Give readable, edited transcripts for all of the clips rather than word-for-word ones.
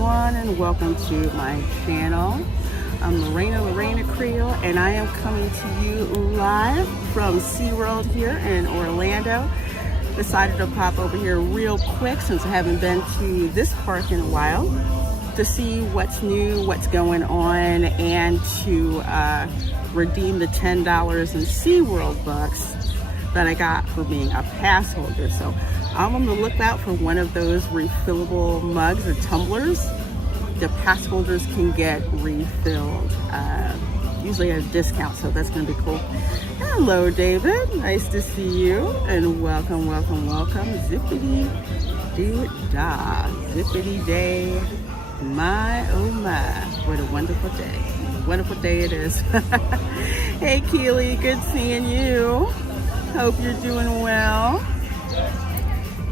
everyone, and welcome to my channel. I'm Reina Creole, and I am coming to you live from SeaWorld here in Orlando. Decided to pop over here real quick since I haven't been to this park in a while to see what's new, what's going on, and to redeem the $10 in SeaWorld bucks that I got for being a pass holder. So I'm on the lookout for one of those refillable mugs or tumblers. The pass holders can get refilled, usually at a discount, so that's going to be cool. Hello, David. Nice to see you, and welcome. Zippity doo dah, zippity day. My oh my, what a wonderful day. Wonderful day it is. Hey, Keely, good seeing you. Hope you're doing well.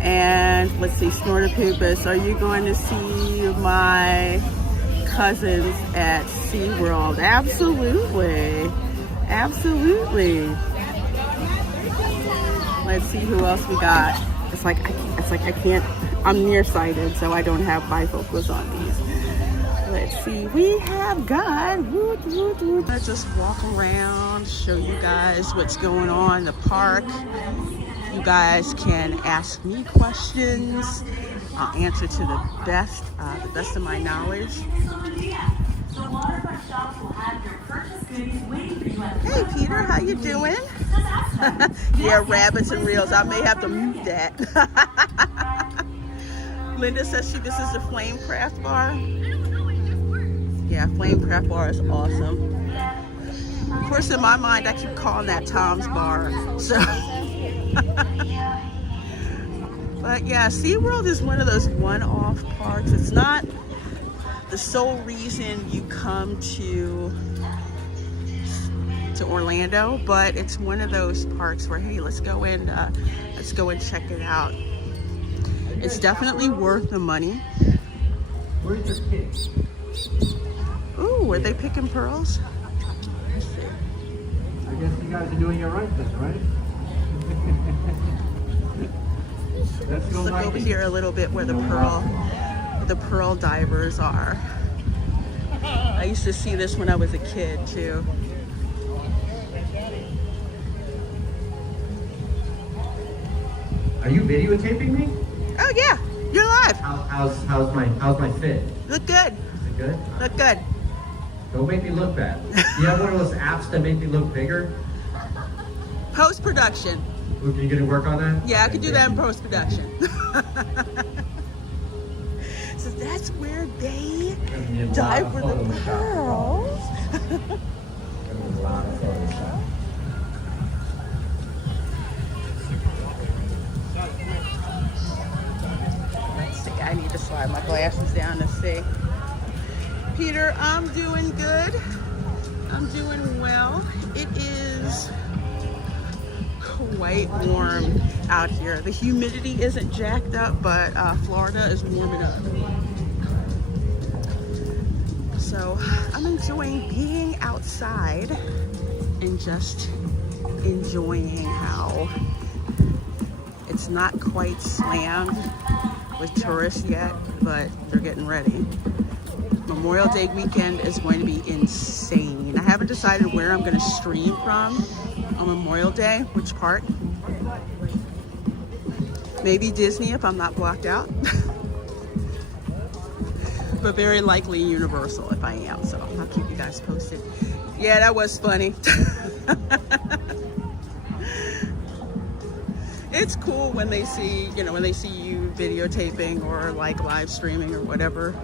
And let's see, Snortopupus, are you going to see my cousins at SeaWorld? Absolutely. Let's see who else we got. It's like I can't, I'm nearsighted, so I don't have bifocals on these. Let's see, we have got, let's just walk around, show you guys what's going on in the park. You guys can ask me questions. I'll answer to the best of my knowledge. Hey Peter, how you doing? Yeah, rabbits and reels. I may have to mute that. Linda says this is the Flame Craft bar. Yeah, Flame Craft bar is awesome. Of course, in my mind, I keep calling that Tom's bar. So. But yeah, SeaWorld is one of those one-off parks. It's not the sole reason you come to Orlando, but it's one of those parks where, hey, let's go and check it out. It's definitely worth the money. Where's your kids? Ooh, are they picking pearls? I guess you guys are doing it right then, right? Let's look over here a little bit where the pearl divers are. I used to see this when I was a kid too. Are you videotaping me? Oh yeah, you're live. How's my fit? Look good. Is it good? Look good. Don't make me look bad. Do you have one of those apps that make me look bigger? Post-production. Are you gonna work on that? Yeah, I could do that in post-production. So that's where they dive for the pearls. Let's see, I need to slide my glasses down to see. Peter, I'm doing good. I'm doing well. It is quite warm out here. The humidity isn't jacked up, but Florida is warming up. So I'm enjoying being outside and just enjoying how it's not quite slammed with tourists yet, but they're getting ready. Memorial Day weekend is going to be insane. I haven't decided where I'm going to stream from on Memorial Day, which part. Maybe Disney if I'm not blocked out. But very likely Universal if I am, so I'll keep you guys posted. Yeah, that was funny. It's cool when they see, when they see you videotaping or like live streaming or whatever,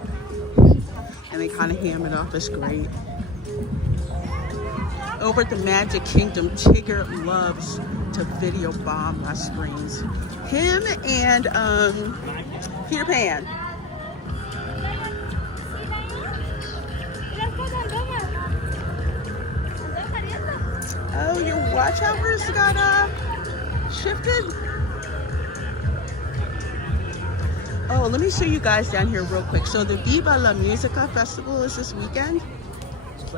and they kind of ham it up. It's great. Over at the Magic Kingdom, Tigger loves to video bomb my screens. Him and Peter Pan. Oh, your watch hours got shifted? Oh, let me show you guys down here real quick. So the Viva La Musica Festival is this weekend.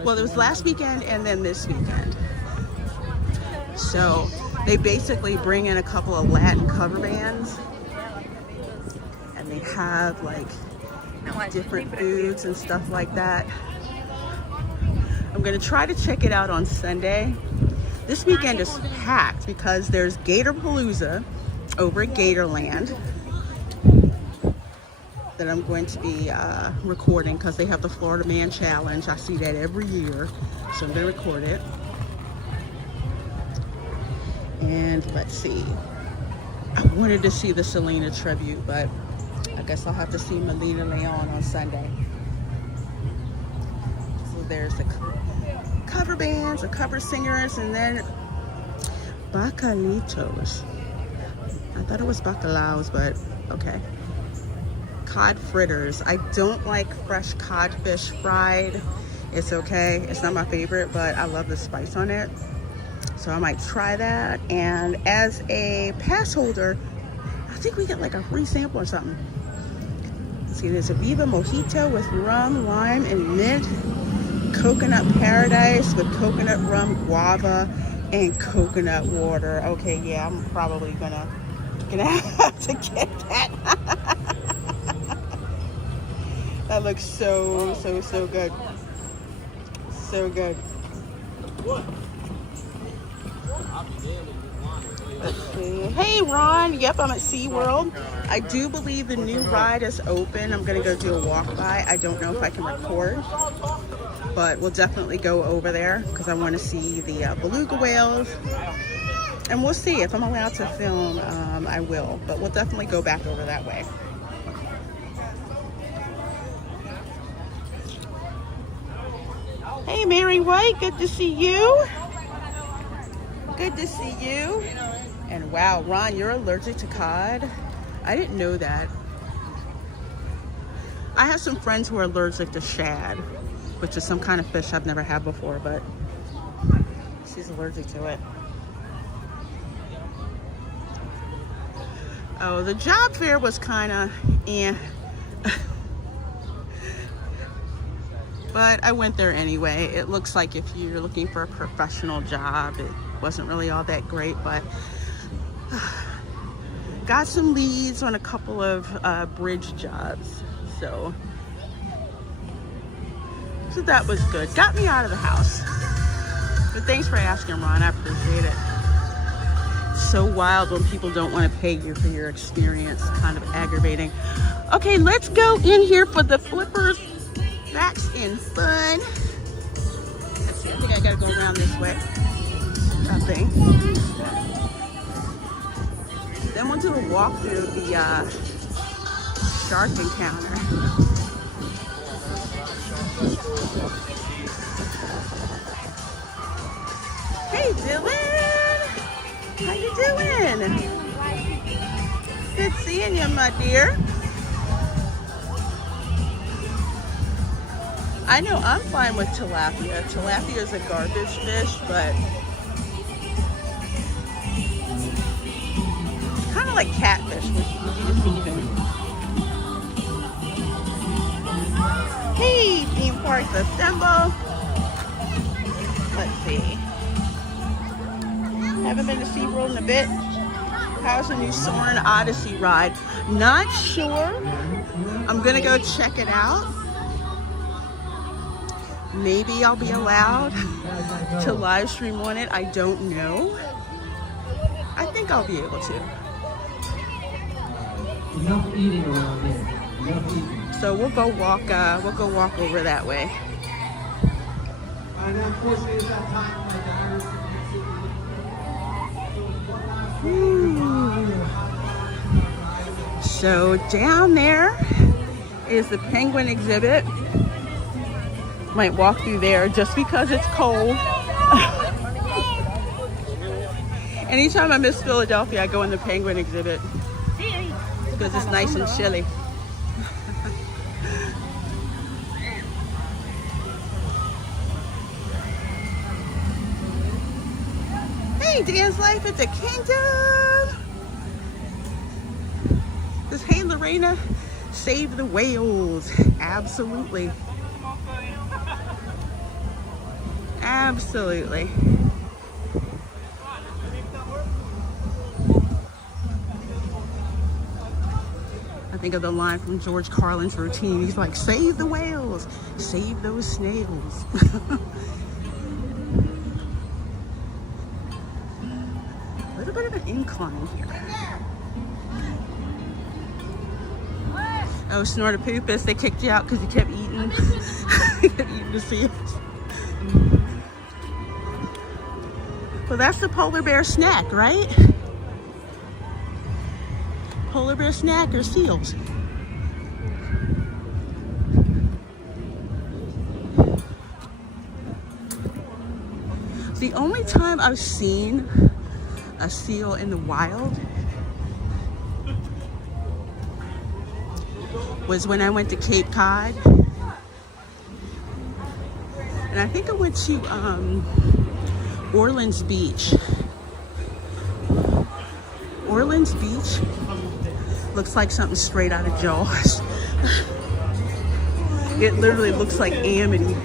Well, it was last weekend and then this weekend. So they basically bring in a couple of Latin cover bands, and they have like different foods and stuff like that. I'm gonna try to check it out on Sunday. This weekend is packed because there's Gatorpalooza over at Gatorland that I'm going to be recording because they have the Florida Man Challenge. I see that every year, so I'm gonna record it. And let's see, I wanted to see the Selena tribute, but I guess I'll have to see Melina Leon on Sunday. So there's the cover bands or cover singers, and then Bacalitos. I thought it was bacalaos, but okay. Cod fritters. I don't like fresh codfish fried. It's okay. It's not my favorite, but I love the spice on it. So I might try that. And as a pass holder, I think we get like a free sample or something. Let's see, there's a Viva Mojito with rum, lime, and mint. Coconut Paradise with coconut rum, guava, and coconut water. Okay, yeah, I'm probably gonna have to get that. That looks so good. So good. Let's see. Hey Ron, yep, I'm at SeaWorld. I do believe the new ride is open. I'm gonna go do a walk by. I don't know if I can record, but we'll definitely go over there because I want to see the beluga whales. And we'll see if I'm allowed to film. I will, but we'll definitely go back over that way. Hey Mary White, good to see you. Good to see you. And wow, Ron, you're allergic to cod? I didn't know that. I have some friends who are allergic to shad, which is some kind of fish I've never had before, but she's allergic to it. Oh, the job fair was kind of but I went there anyway. It looks like if you're looking for a professional job, it wasn't really all that great, but got some leads on a couple of bridge jobs. So that was good. Got me out of the house. But thanks for asking, Ron. I appreciate it. It's so wild when people don't want to pay you for your experience. Kind of aggravating. Okay, let's go in here for the flippers. Facts and fun. Let's see, I think I gotta go around this way. I think. Then we'll do a walk through the shark encounter. Hey Dylan! How you doing? Good seeing you, my dear. I know I'm fine with tilapia. Tilapia is a garbage fish, but kind of like catfish, which is even. Hey, theme parks assemble. Let's see. Haven't been to SeaWorld in a bit. How's the new Soarin' Odyssey ride? Not sure. I'm gonna go check it out. Maybe I'll be allowed to live stream on it. I don't know. I think I'll be able to. Enough eating around here. Enough eating. So we'll go walk over that way. And unfortunately, it's that time So down there is the penguin exhibit. Might walk through there just because it's cold. Anytime I miss Philadelphia, I go in the penguin exhibit because it's nice and chilly. Hey, Dan's Life at the Kingdom. Says, hey Lorena, save the whales. Absolutely. Absolutely. I think of the line from George Carlin's Routine. He's like, save the whales, save those snails. A little bit of an incline here. Oh, Snortopoopus, they kicked you out because you kept eating. You kept eating the seals. Well, that's the polar bear snack, right? Polar bear snack or seals. The only time I've seen a seal in the wild was when I went to Cape Cod. And I think I went to Orleans Beach. Orleans Beach looks like something straight out of Jaws. It literally looks like Amity.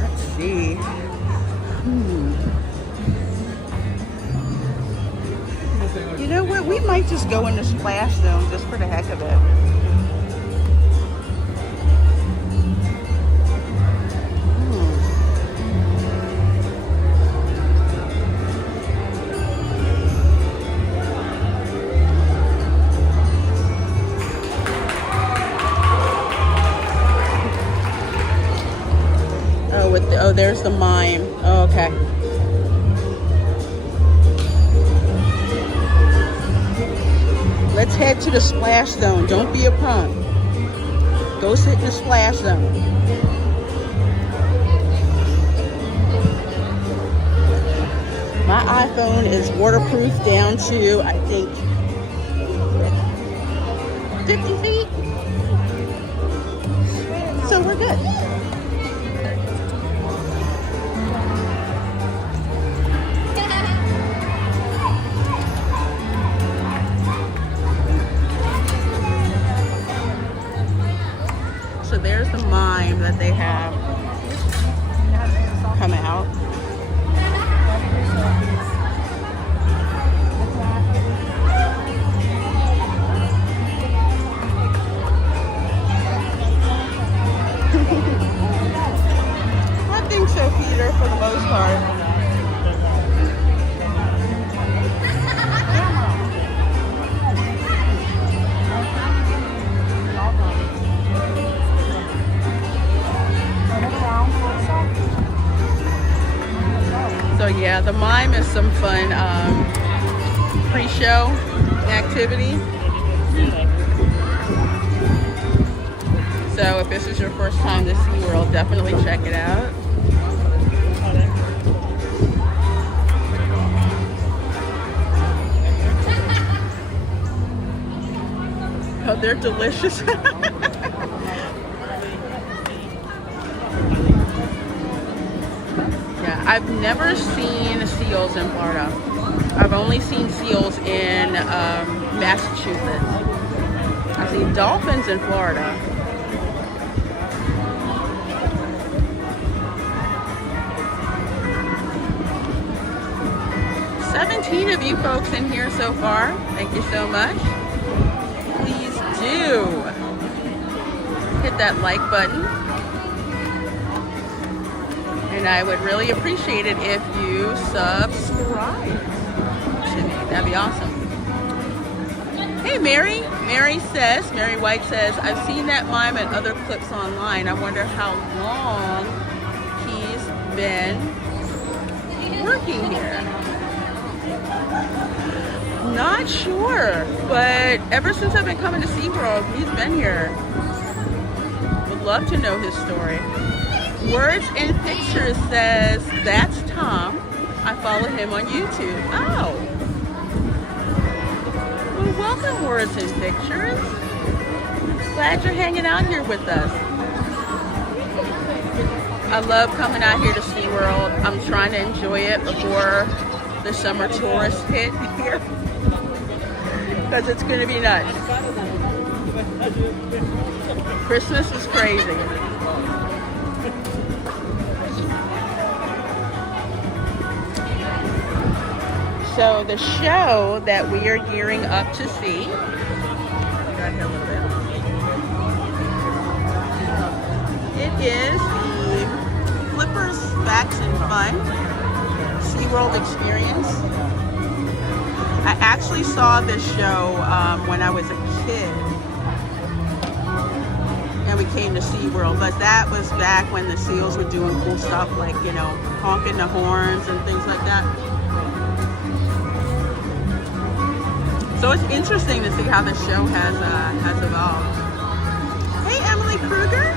Let's see. You know what? We might just go in the splash zone just for the heck of it. Oh, there's the mime. Oh, okay. Let's head to the splash zone. Don't be a punk. Go sit in the splash zone. My iPhone is waterproof down to, I think, 50 feet. So we're good. So there's the mime that they have come out. I think so, Peter, for the most part. So yeah, the mime is some fun pre-show activity. So if this is your first time to SeaWorld, definitely check it out. Oh, they're delicious. I've never seen seals in Florida. I've only seen seals in Massachusetts. I've seen dolphins in Florida. "17 of you folks in here so far. Thank you so much. Please do hit that like button. And I would really appreciate it if you subscribe to me. That'd be awesome. Hey, Mary. Mary White says, I've seen that mime in other clips online. I wonder how long he's been working here. Not sure, but ever since I've been coming to SeaWorld, he's been here. Would love to know his story. Words and Pictures says, that's Tom. I follow him on YouTube. Oh. Well, welcome, Words and Pictures. Glad you're hanging out here with us. I love coming out here to SeaWorld. I'm trying to enjoy it before the summer tourists hit here. Because it's going to be nuts. Christmas is crazy. So the show that we are gearing up to see, got here a little bit. It is the Flippers Facts and Fun SeaWorld experience. I actually saw this show when I was a kid, and we came to SeaWorld, but that was back when the seals were doing cool stuff like, you know, honking the horns and things like that. So it's interesting to see how the show has evolved. Hey, Emily Kruger.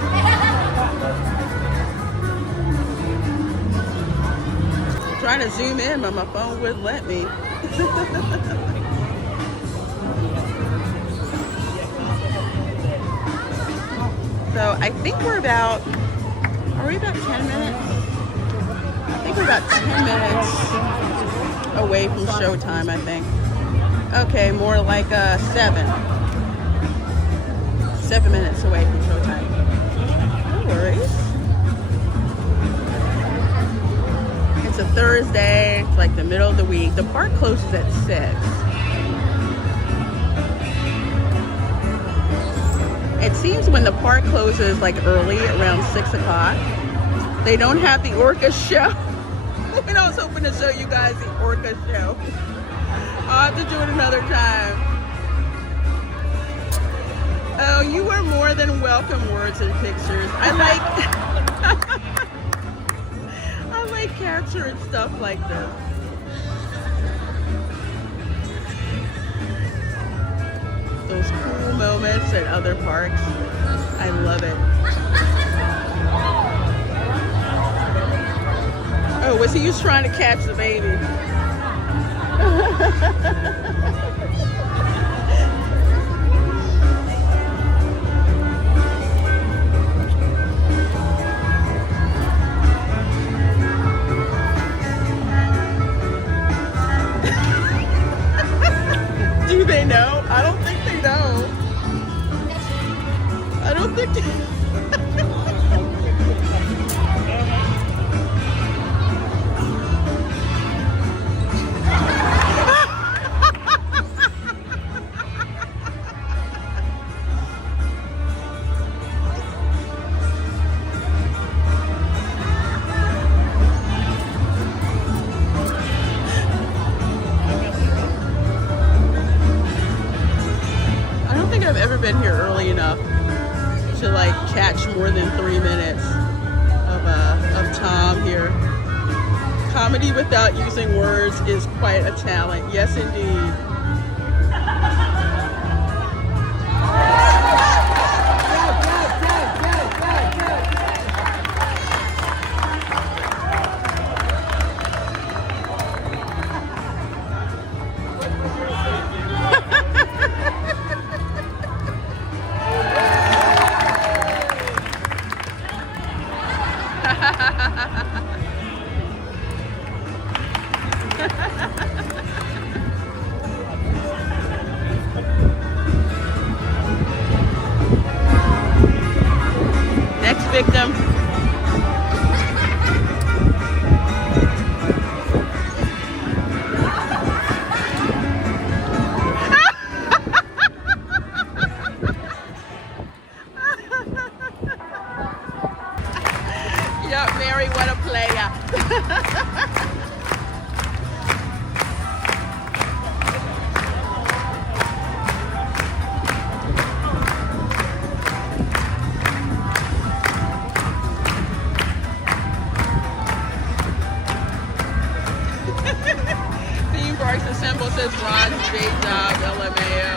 Trying to zoom in, but my phone wouldn't let me. So I think we're about, are we about 10 minutes? I think we're about 10 minutes away from showtime, I think. Okay, more like 7 minutes away from showtime. No worries. It's a Thursday, it's like the middle of the week. The park closes at 6. It seems when the park closes like early, around 6 o'clock, they don't have the orca show. And I was hoping to show you guys the orca show. I'll have to do it another time. Oh, you are more than welcome, words and pictures. I like capturing stuff like this. Those cool moments at other parks. I love it. Oh, was he just trying to catch the baby? Do they know? I don't think they know. I don't think they... I've ever been here early enough to like catch more than 3 minutes of Tom here. Comedy without using words is quite a talent. Yes, indeed. Next victim. Yup, Mary, what a player. Theme Parks Assemble says Ron J. Job, LMAO.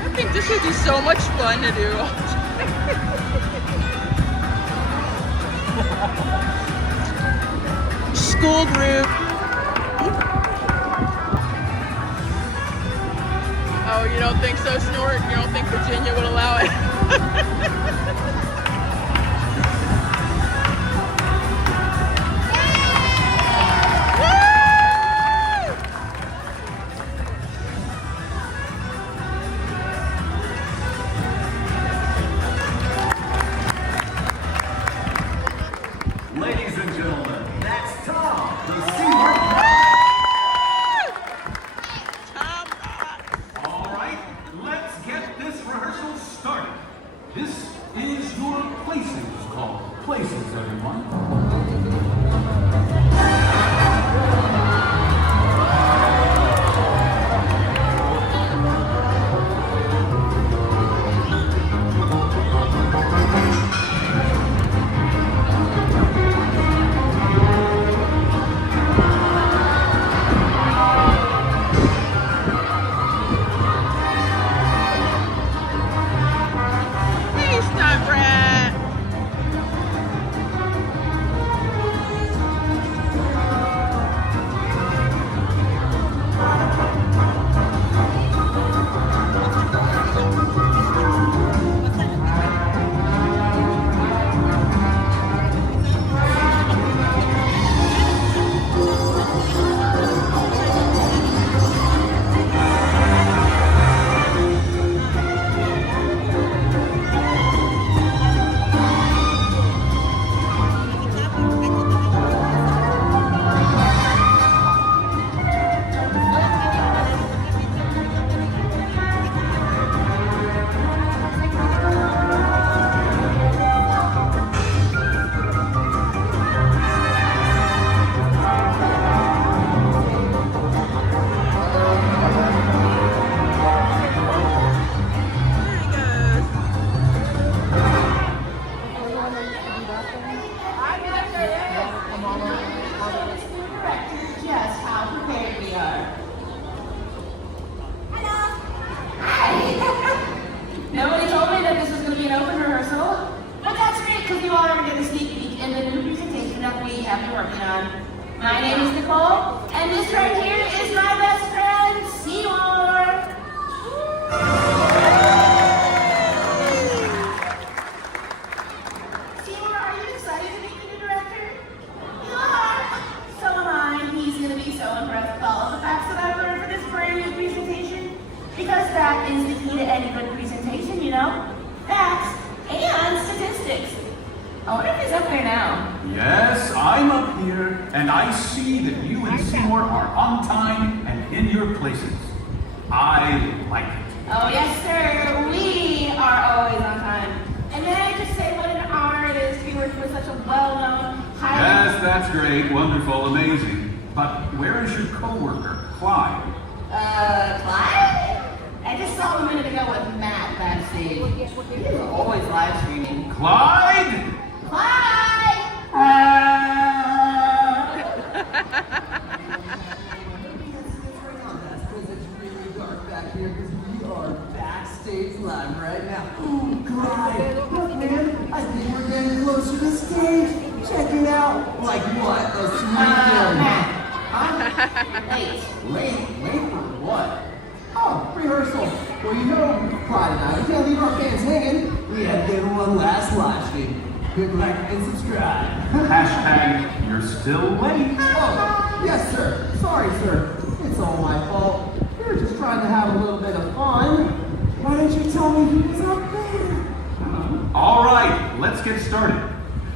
I think this would be so much fun to do. School group. Oh, you don't think so, Snort? You don't think Virginia would allow it? Ladies and gentlemen, that everyone. Hey, Stunt Rat. Just how prepared we are. Hello. Hi. Nobody told me that this was going to be an open rehearsal, but that's great because you all are going to get a sneak peek in the new presentation that we have been working on. My name is Nicole, and this right here is my best friend, Seymour. Seymour, are you excited to meet the new director? You are. So am I. He's going to be so impressed with all of the facts that I've learned for this brand new presentation. Because that is the key to any good presentation, you know? Facts and statistics. I wonder if he's up there now. Yes, I'm up here, and I see that you and Seymour are on time and in your places. I like it. Oh, yes, sir. We are always on time. And may I just say what an honor it is to be working with such a well-known, highly... Yes, that's great, wonderful, amazing. But where is your coworker, Clyde? Clyde? I just saw him a minute ago with Matt backstage. He's always live streaming. Clyde? Clyde! Because it's really dark back here because we are backstage live right now. Ooh, Clyde! Look, man, I think we're getting closer to stage. Check it out. Like what? A sweet Matt. Late for what? Oh, rehearsal. Well, you know, Clyde and I, we can't leave our fans hanging. We had to give them one last live stream. Click like and subscribe. Hashtag, you're still late. Oh, yes, sir. Sorry, sir. It's all my fault. We were just trying to have a little bit of fun. Why didn't you tell me he was up there? All right, let's get started.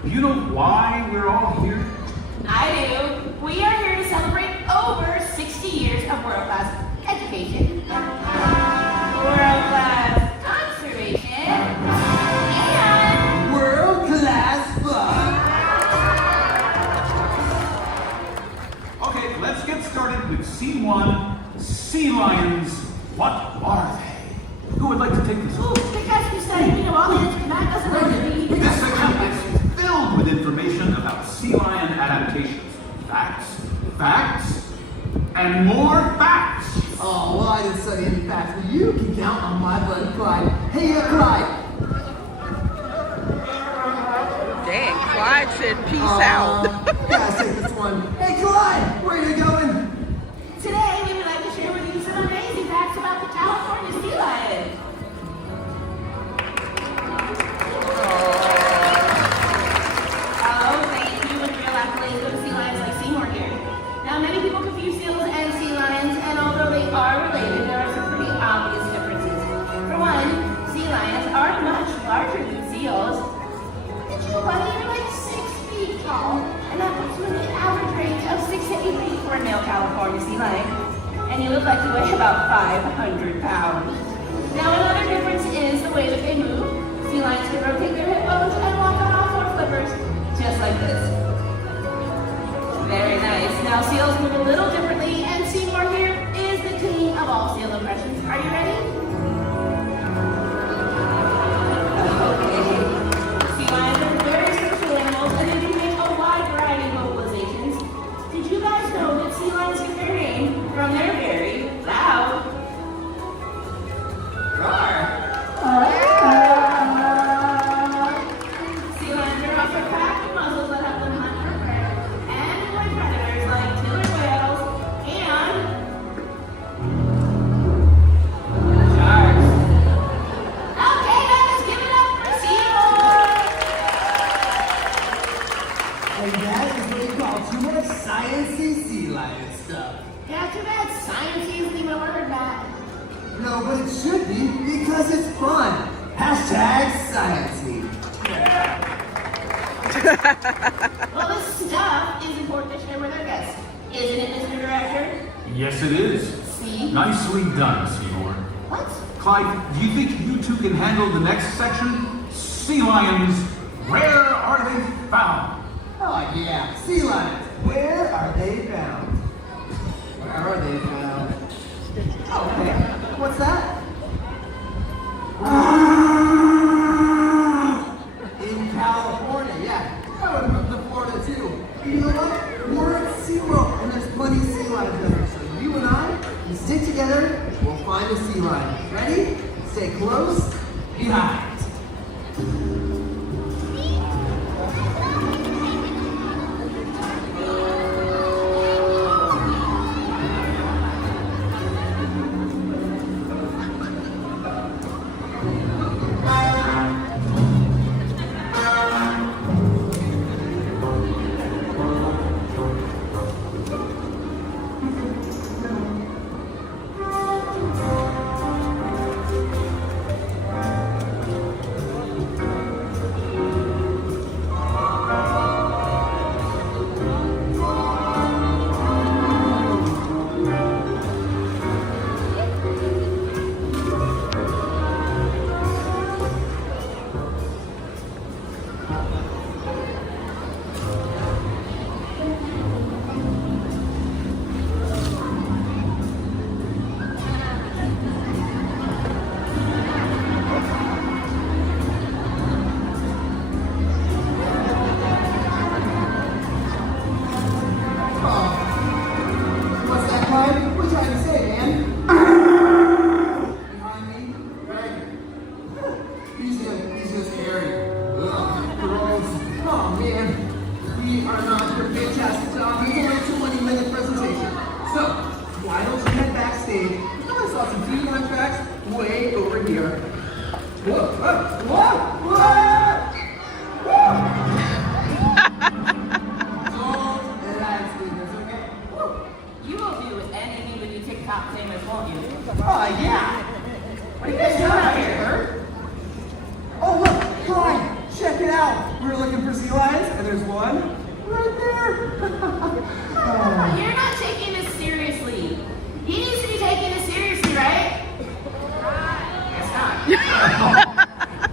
Do you know why we're all here? I do. We are here to celebrate over 60 years of world-class education, world-class conservation, and World-class fun. Okay, let's get started with scene one, sea lions. What are they? Who would like to take this? ooh, because we studied, you know, all the answers, that doesn't really mean This section is filled with information about sea lion adaptations. Facts, and more facts. Oh, well, I didn't study any facts, but you can count on my buddy Clyde. Hey, Clyde. Dang, Clyde said peace out. Gotta take this one. Hey, Clyde, where are you going? Today, we would like to share with you some amazing facts about the California sea lion. Oh, thank you, and real accolades go to sea lions like Seymour here. Now, many people confuse seals and sea lions, and although they are related, there are some pretty obvious differences. For one, sea lions are much larger than seals. Look at you, buddy, you're like 6 feet tall, and that puts you in the average range of 6 to 8 feet for a male California sea lion. And you look like you weigh about 500 pounds. Now, another difference is the way that they move. Sea lions can rotate their hip bones and walk on all four flippers, just like this. Very nice. Now seals move a little differently, and Seymour here is the king of all seal impressions. Are you ready? Okay. Sea lions are very social animals, and they do make a wide variety of vocalizations. Did you guys know that sea lions get their name from their very loud roar? Sea lions are also packed with muscles that help them hunt for prey and avoid predators like killer whales and sharks. Okay, guys, give it up for Seymour! And that is what you call too much science-y sea lion stuff. Yeah, too bad science isn't even a word, Matt. No, but it should be because it's fun. Hashtag science-y. Well, this stuff is important to share with our guests. Isn't it, Mr. Director? Yes, it is. See? Nicely done, Seymour. What? Clyde, do you think you two can handle the next section? Sea lions, where are they found? Oh yeah, sea lions. Where are they found? Where are they found? Oh, okay. What's that? In California, yeah. I would move to Florida too. You know what? We're at SeaWorld and there's plenty of sea lions there. So you and I can stick together, we'll find a sea lion. Ready? Stay close, behind. What's that, Clyde? What you trying to say, man? Behind me? Greg. He's just hairy. Ugh, gross. Oh, man. We are not your fantastic job. It's only a 20-minute presentation. So, why don't you head backstage? I saw some sea lion facts way over here. Whoa, whoa, whoa, whoa! You will do anything when you TikTok famous, won't you? Oh, yeah. What are you guys doing out here, Bert? Oh, look, Clyde, check it out. We were looking for sea lions, and there's one right there. You're not taking this seriously. He needs to be taking this seriously, right? Guess not.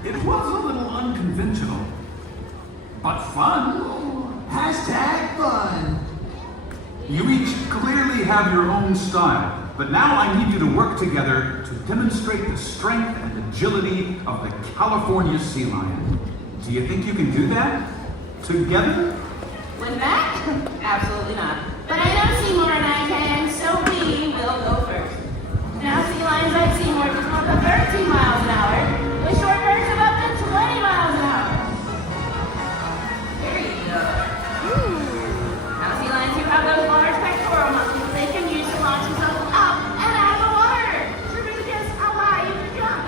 It was a little unconventional, but fun. Hashtag fun. You each clearly have your own style, but now I need you to work together to demonstrate the strength and agility of the California sea lion. Do you think you can do that? Together? With that? Absolutely not. But I know Seymour and I can, so we will go first. Now sea lions like Seymour can come up to 13 miles an hour, with short bursts of up to 20 miles an hour. There you go. Now sea lions who have those large pectoral muscles they can use to launch themselves up and out of the water. So really guess how high you can jump.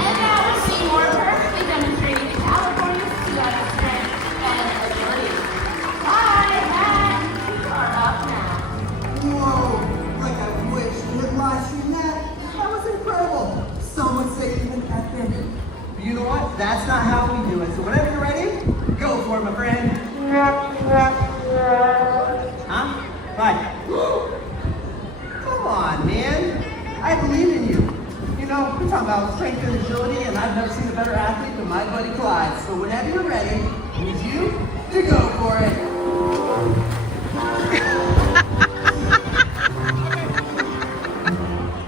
And now with Seymour perfectly demonstrating the California sea lion strength and agility. Bye, Matt. You are up now. Whoa, like I wish we had live streamed that. That was incredible. Some would say even epic. But you know what? That's not how we do it. So whenever you're ready, go for it, my friend. Huh? Bye. Come on, man. I believe in you. You know, know, we're talking about strength and agility, and I've never seen a better athlete than my buddy Clyde. So whenever you're ready, I need you to go for it.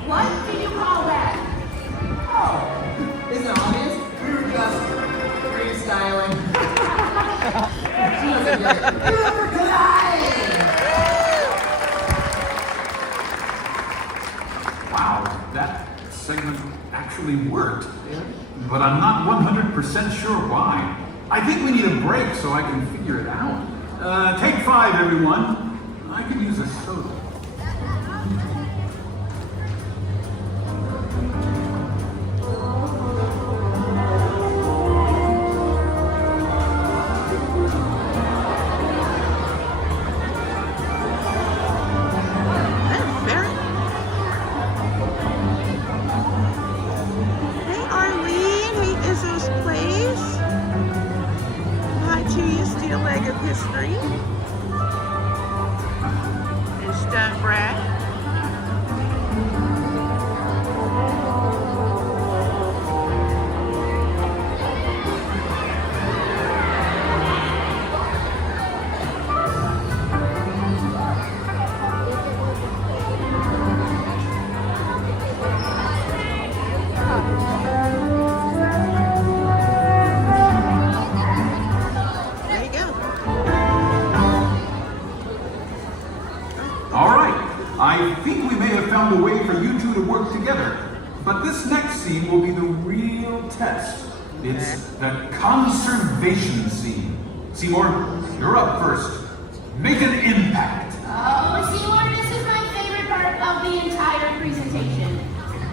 What do you call that? Oh, isn't it obvious? We were just freestyling. Give it up for Clyde! Wow, that segment actually worked. But I'm not 100% sure why. I think we need a break so I can figure it out. Take 5, everyone. I could use a soda. History and stunt Brad. I think we may have found a way for you two to work together. But this next scene will be the real test. It's the conservation scene. Seymour, you're up first. Make an impact. Oh, Seymour, this is my favorite part of the entire presentation.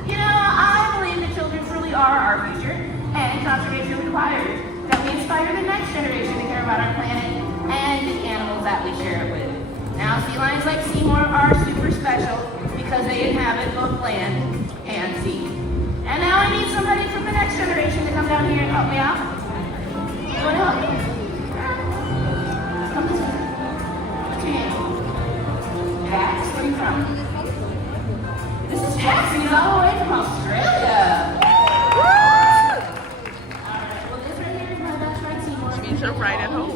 You know, I believe that children truly are our future, and conservation requires that we inspire the next generation to care about our planet and the animals that we share it with. Now, sea lions like Seymour are super special because they inhabit both land and sea. And now I need somebody from the next generation to come down here and help me out. You want to help me? Come this way. What's your name? Jax? Where are you from? This is Jax, and he's all the way from Australia. Alright, well this right here is my best friend Seymour. Which means you're right at home.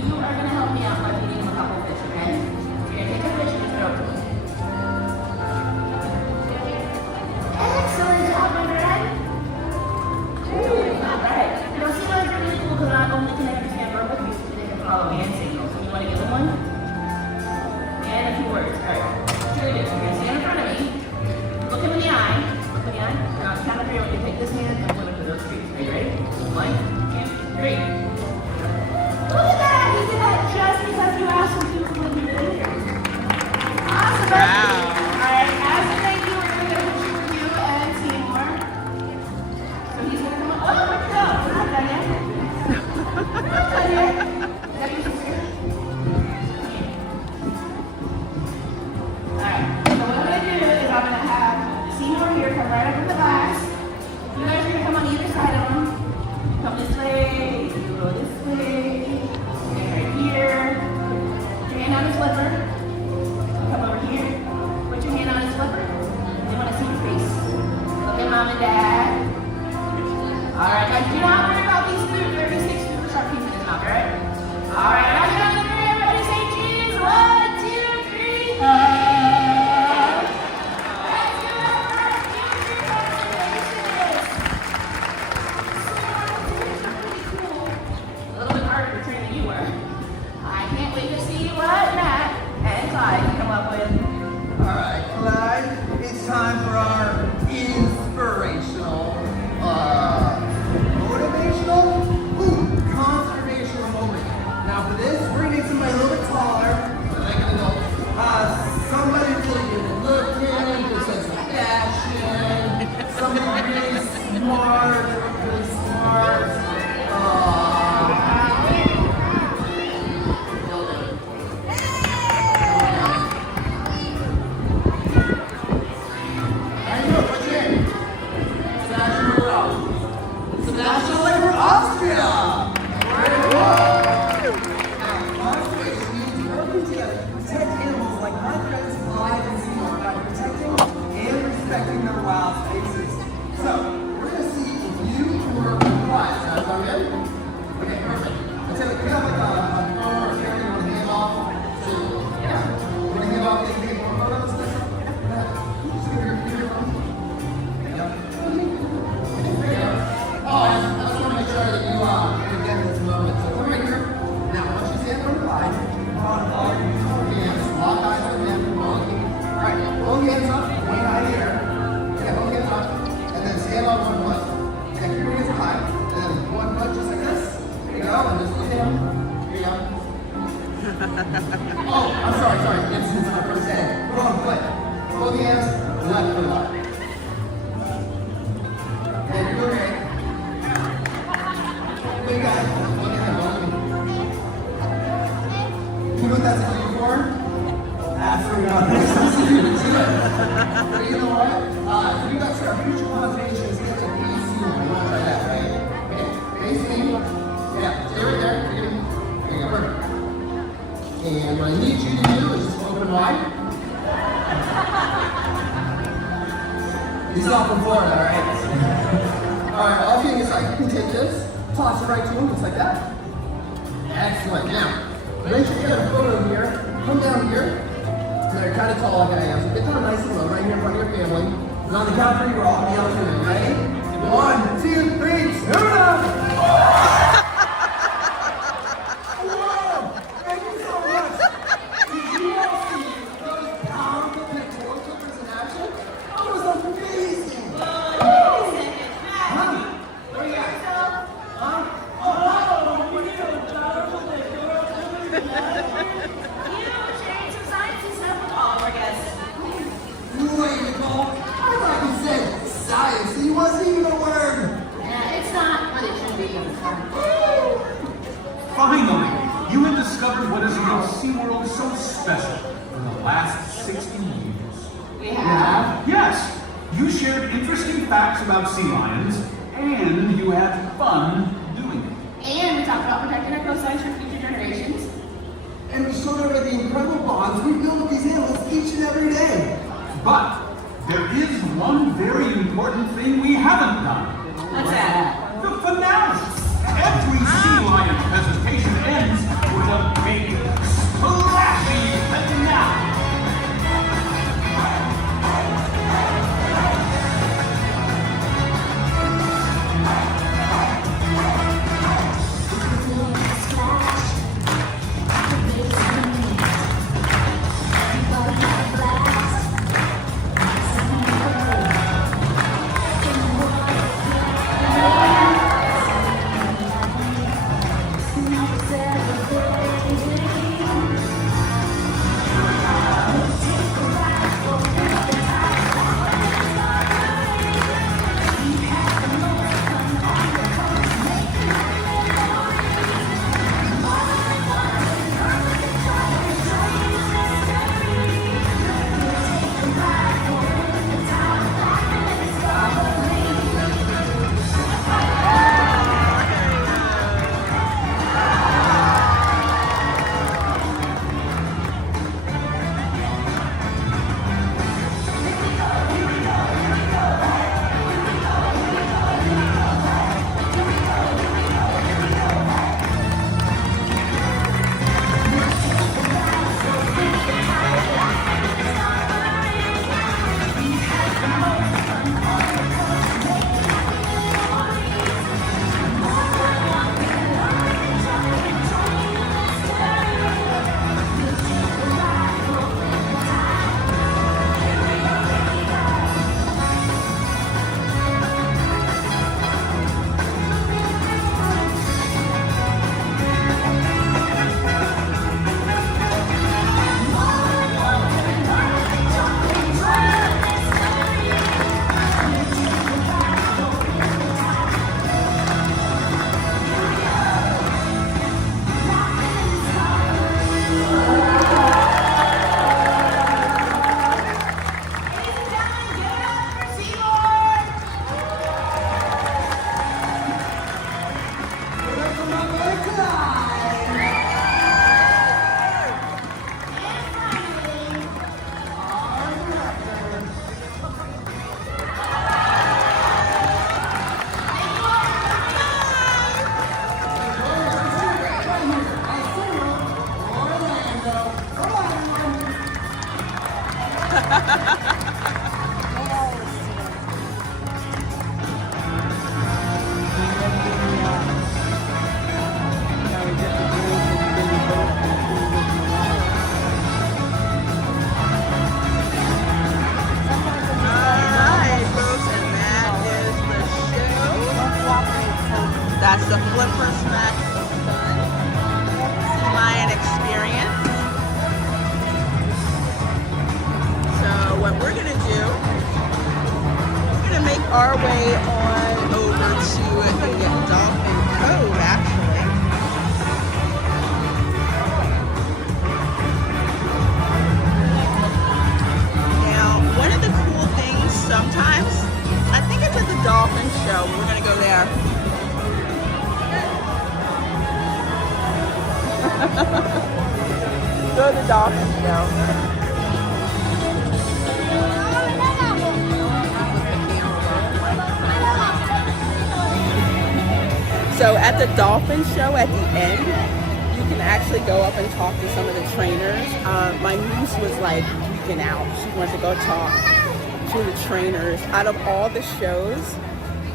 You are going to help me out by feeding him a couple fish, okay? So you're going to take a fish and throw it to him. Excellent job, my friend. Alright. You know, sea lions are really cool because not only can they understand verbal cues, but they can follow hand signals. So you want to give them one? And a few words. Alright. Here it is. You're going to stand in front of me. Look him in the eye. Look in the eye. Now, on the count of 3, I want you to take this hand and put it to those trees. Are you ready? 1, 2, 3. Look at that! He did that just because you asked him to when you were here. Awesome! Wow. Alright, as a thank you, we're going to get a picture with you and Seymour. So he's going to come up. Oh, where'd you go? We're not done yet. We're not done yet. Is that your sister? Alright, so what I'm going to do is I'm going to have Seymour here come right up with the glass. You guys are going to come on either side of him. Come this way, you go this way. Here, put your hand on his flipper. Come over here, put your hand on his flipper. They want to see your face. Look at mom and dad. Alright, guys, do not worry about these 36 super sharp teeth in his mouth, alright? Alright, now get on the three, everybody say cheese. 1, 2, 3. Let's give it up for our future conservationists. A little bit harder to train than you were. I can't wait to see what Matt and Clyde come up with. Alright, Clyde, it's time for our inspirational, motivational, conservational moment. Now for this, we're gonna need somebody a little bit taller, like an adult. Somebody really good looking, with a sense of fashion, somebody really smart, really smart. Protect Oh, I'm sorry. It's my first day. Wrong foot. Both hands, left foot up. And you're okay. Big guy. One hand, you know what that's looking for? Absolutely not. But you know what? You got your future connotations get to AC line. You want to try that, right? Okay. AC. Yeah, stay right there. You're gonna work. And what I need you to do is just open them wide. He's not from Florida, alright? Alright, all kidding aside, you can take this, toss it right to him, just like that. Excellent. Now, make sure you get a photo here. Come down here. You're kind of tall like I am, so get down nice and low right here in front of your family. And on the count of 3, we're all going to yell to you. Ready? 1, 2, 3, turn it up! Finally, you have discovered what has made SeaWorld so special for the last 60 years. We have? Yes! You shared interesting facts about sea lions, and you had fun doing it. And we talked about protecting our coastlines for future generations. And we showed over the incredible bonds we build with these animals each and every day. But there is one very important thing we haven't done. What's that? The finale! Every sea lion presentation ends with a big, splashy finale! That's the Flipper Smash Sea Lion experience. what we're gonna do, we're gonna make our way on over to the Dolphin Cove, actually. Now, one of the cool things sometimes, I think it's at the Dolphin Show. We're gonna go there. Go to the Dolphin Show. So at the Dolphin Show at the end, you can actually go up and talk to some of the trainers. My niece was like freaking out. She wanted to go talk to the trainers. Out of all the shows,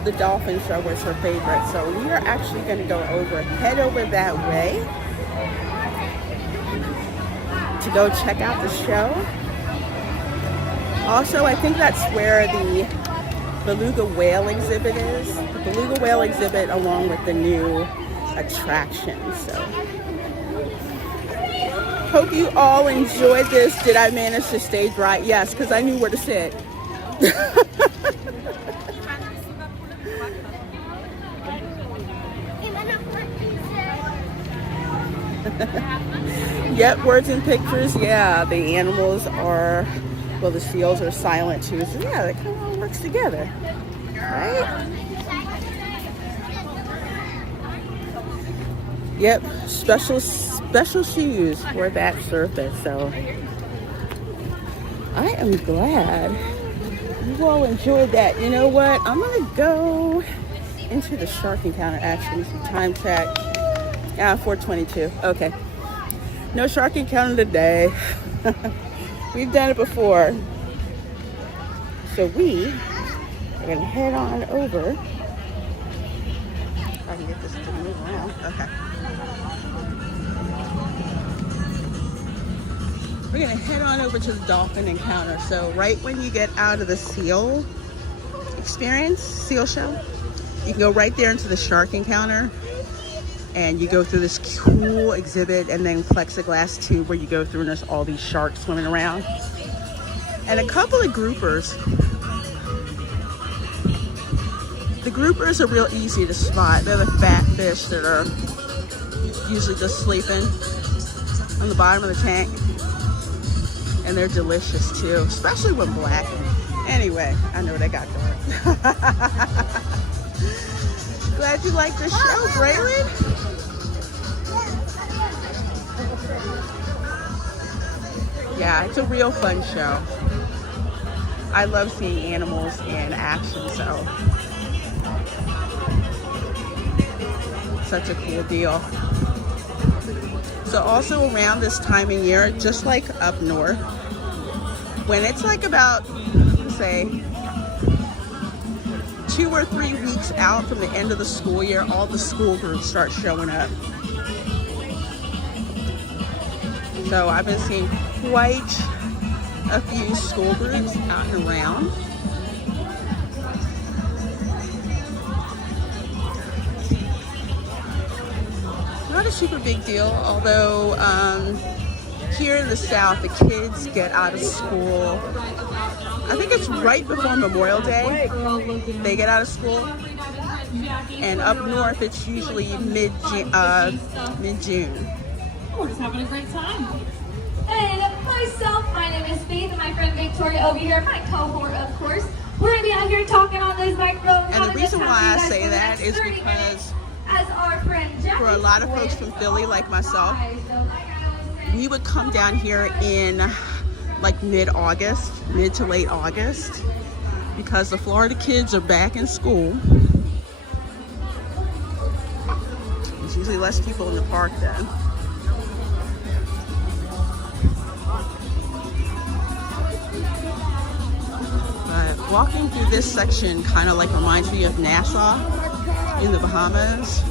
the Dolphin Show was her favorite. So we are actually going to head over that way to go check out the show. Also, I think that's where the beluga whale exhibit is. The beluga whale exhibit along with the new attractions. So, hope you all enjoyed this. Did I manage to stay dry? Yes, because I knew where to sit. Yep, words and pictures. Yeah, the animals are, well, the seals are silent too. So yeah, that kind of all works together, right? Yep, special shoes for that surface. So I am glad you all enjoyed that. You know what? I'm gonna go into the shark encounter. Actually, some time check. 4:22. Okay. No shark encounter today. We've done it before. So we are gonna head on over. If I can get this to move around. Okay. We're gonna head on over to the dolphin encounter. So right when you get out of the seal show, you can go right there into the shark encounter. And you go through this cool exhibit and then plexiglass tube where you go through and there's all these sharks swimming around. And a couple of groupers. The groupers are real easy to spot. They're the fat fish that are usually just sleeping on the bottom of the tank. And they're delicious too, especially when black. Anyway, I know what I got going. Glad you liked the show, Braylon. Yeah, it's a real fun show. I love seeing animals in action, so such a cool deal. So also around this time of year, just like up north, when it's like about, say, 2 or 3 weeks out from the end of the school year, all the school groups start showing up. So I've been seeing quite a few school groups out and around. Not a super big deal, although here in the South, the kids get out of school. I think it's right before Memorial Day, they get out of school. And up north, it's usually mid-June. We're just having a great time. And myself, my name is Faith, and my friend Victoria over here, my cohort, of course. We're going to be out here talking on those microphones. And the reason why I say that is because as our friend Jackie, for a lot of folks from Philly, like myself, we would come down here in like mid-August, mid to late August, because the Florida kids are back in school. There's usually less people in the park then. But walking through this section kind of like reminds me of Nassau in the Bahamas,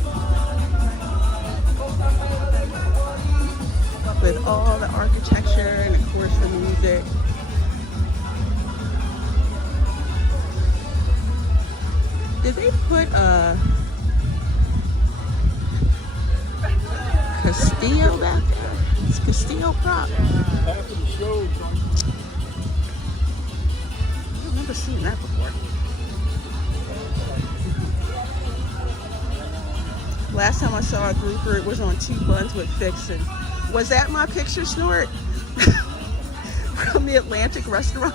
with all the architecture and of course the music. Did they put a Castillo back there? It's Castillo prop. never seen that before. Last time I saw a grouper, it was on 2 Buns with Fiction. Was that my picture, Snort? From the Atlantic restaurant?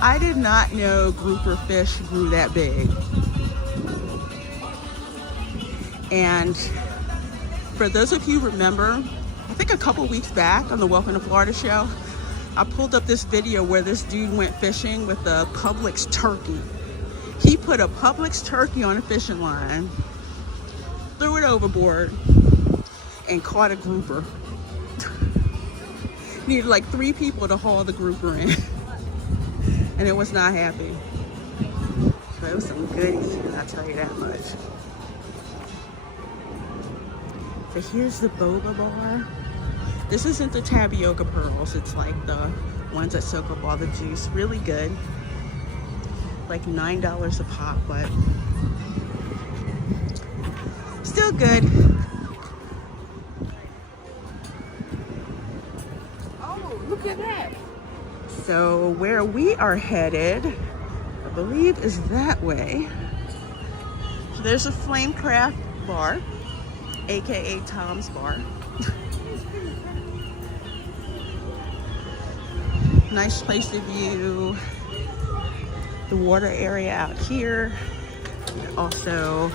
I did not know grouper fish grew that big. And for those of you who remember, I think a couple weeks back on the Welcome to Florida show, I pulled up this video where this dude went fishing with a Publix turkey. He put a Publix turkey on a fishing line, threw it overboard, and caught a grouper. Needed like 3 people to haul the grouper in. And it was not happy. So it was some good eating, I'll tell you that much. So here's the boba bar. This isn't the tapioca pearls, it's like the ones that soak up all the juice. Really good. Like $9 a pop, but still good. Oh, look at that. So where we are headed, I believe, is that way. So there's a Flamecraft bar, aka Tom's Bar. Nice place to view the water area out here. Also,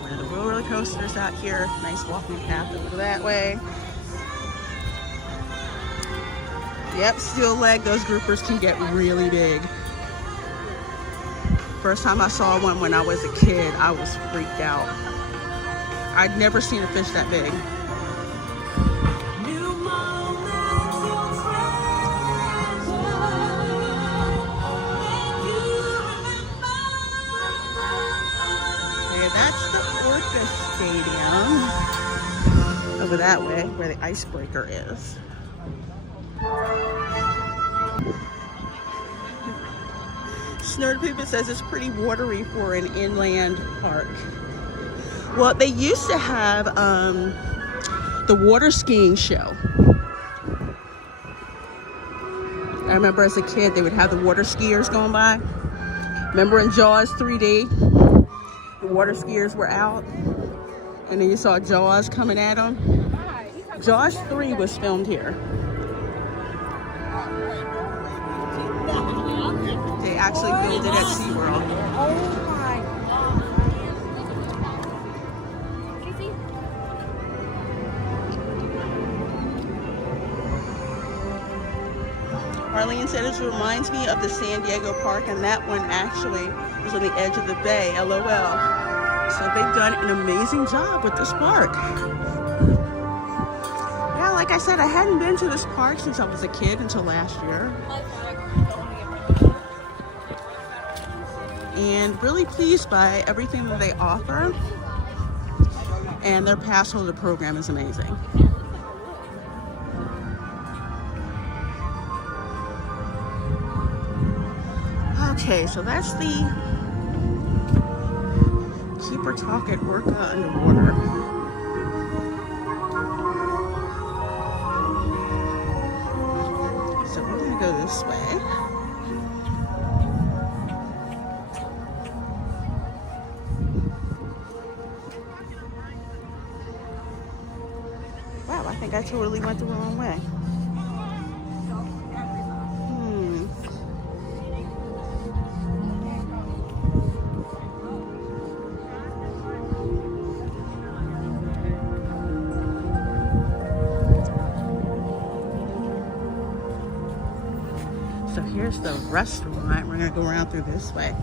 one of the roller coasters out here. Nice walking path over that way. Yep, steel leg, those groupers can get really big. First time I saw one when I was a kid, I was freaked out. I'd never seen a fish that big. That's the Orca Stadium over that way where the icebreaker is. Snurd says it's pretty watery for an inland park. Well, they used to have the water skiing show. I remember as a kid they would have the water skiers going by. Remember in Jaws 3D? The water skiers were out, and then you saw Jaws coming at them. Jaws 3 was filmed here. They actually filmed it at SeaWorld. Arlene said it reminds me of the San Diego park, and that one actually is on the edge of the bay, LOL. So they've done an amazing job with this park. Yeah, like I said, I hadn't been to this park since I was a kid until last year. And really pleased by everything that they offer. And their pass holder program is amazing. Okay, so that's the Keeper Talk at Orca underwater. So we're gonna go this way. Wow, I think I totally went the wrong way. So here's the restaurant. We're gonna go around through this way.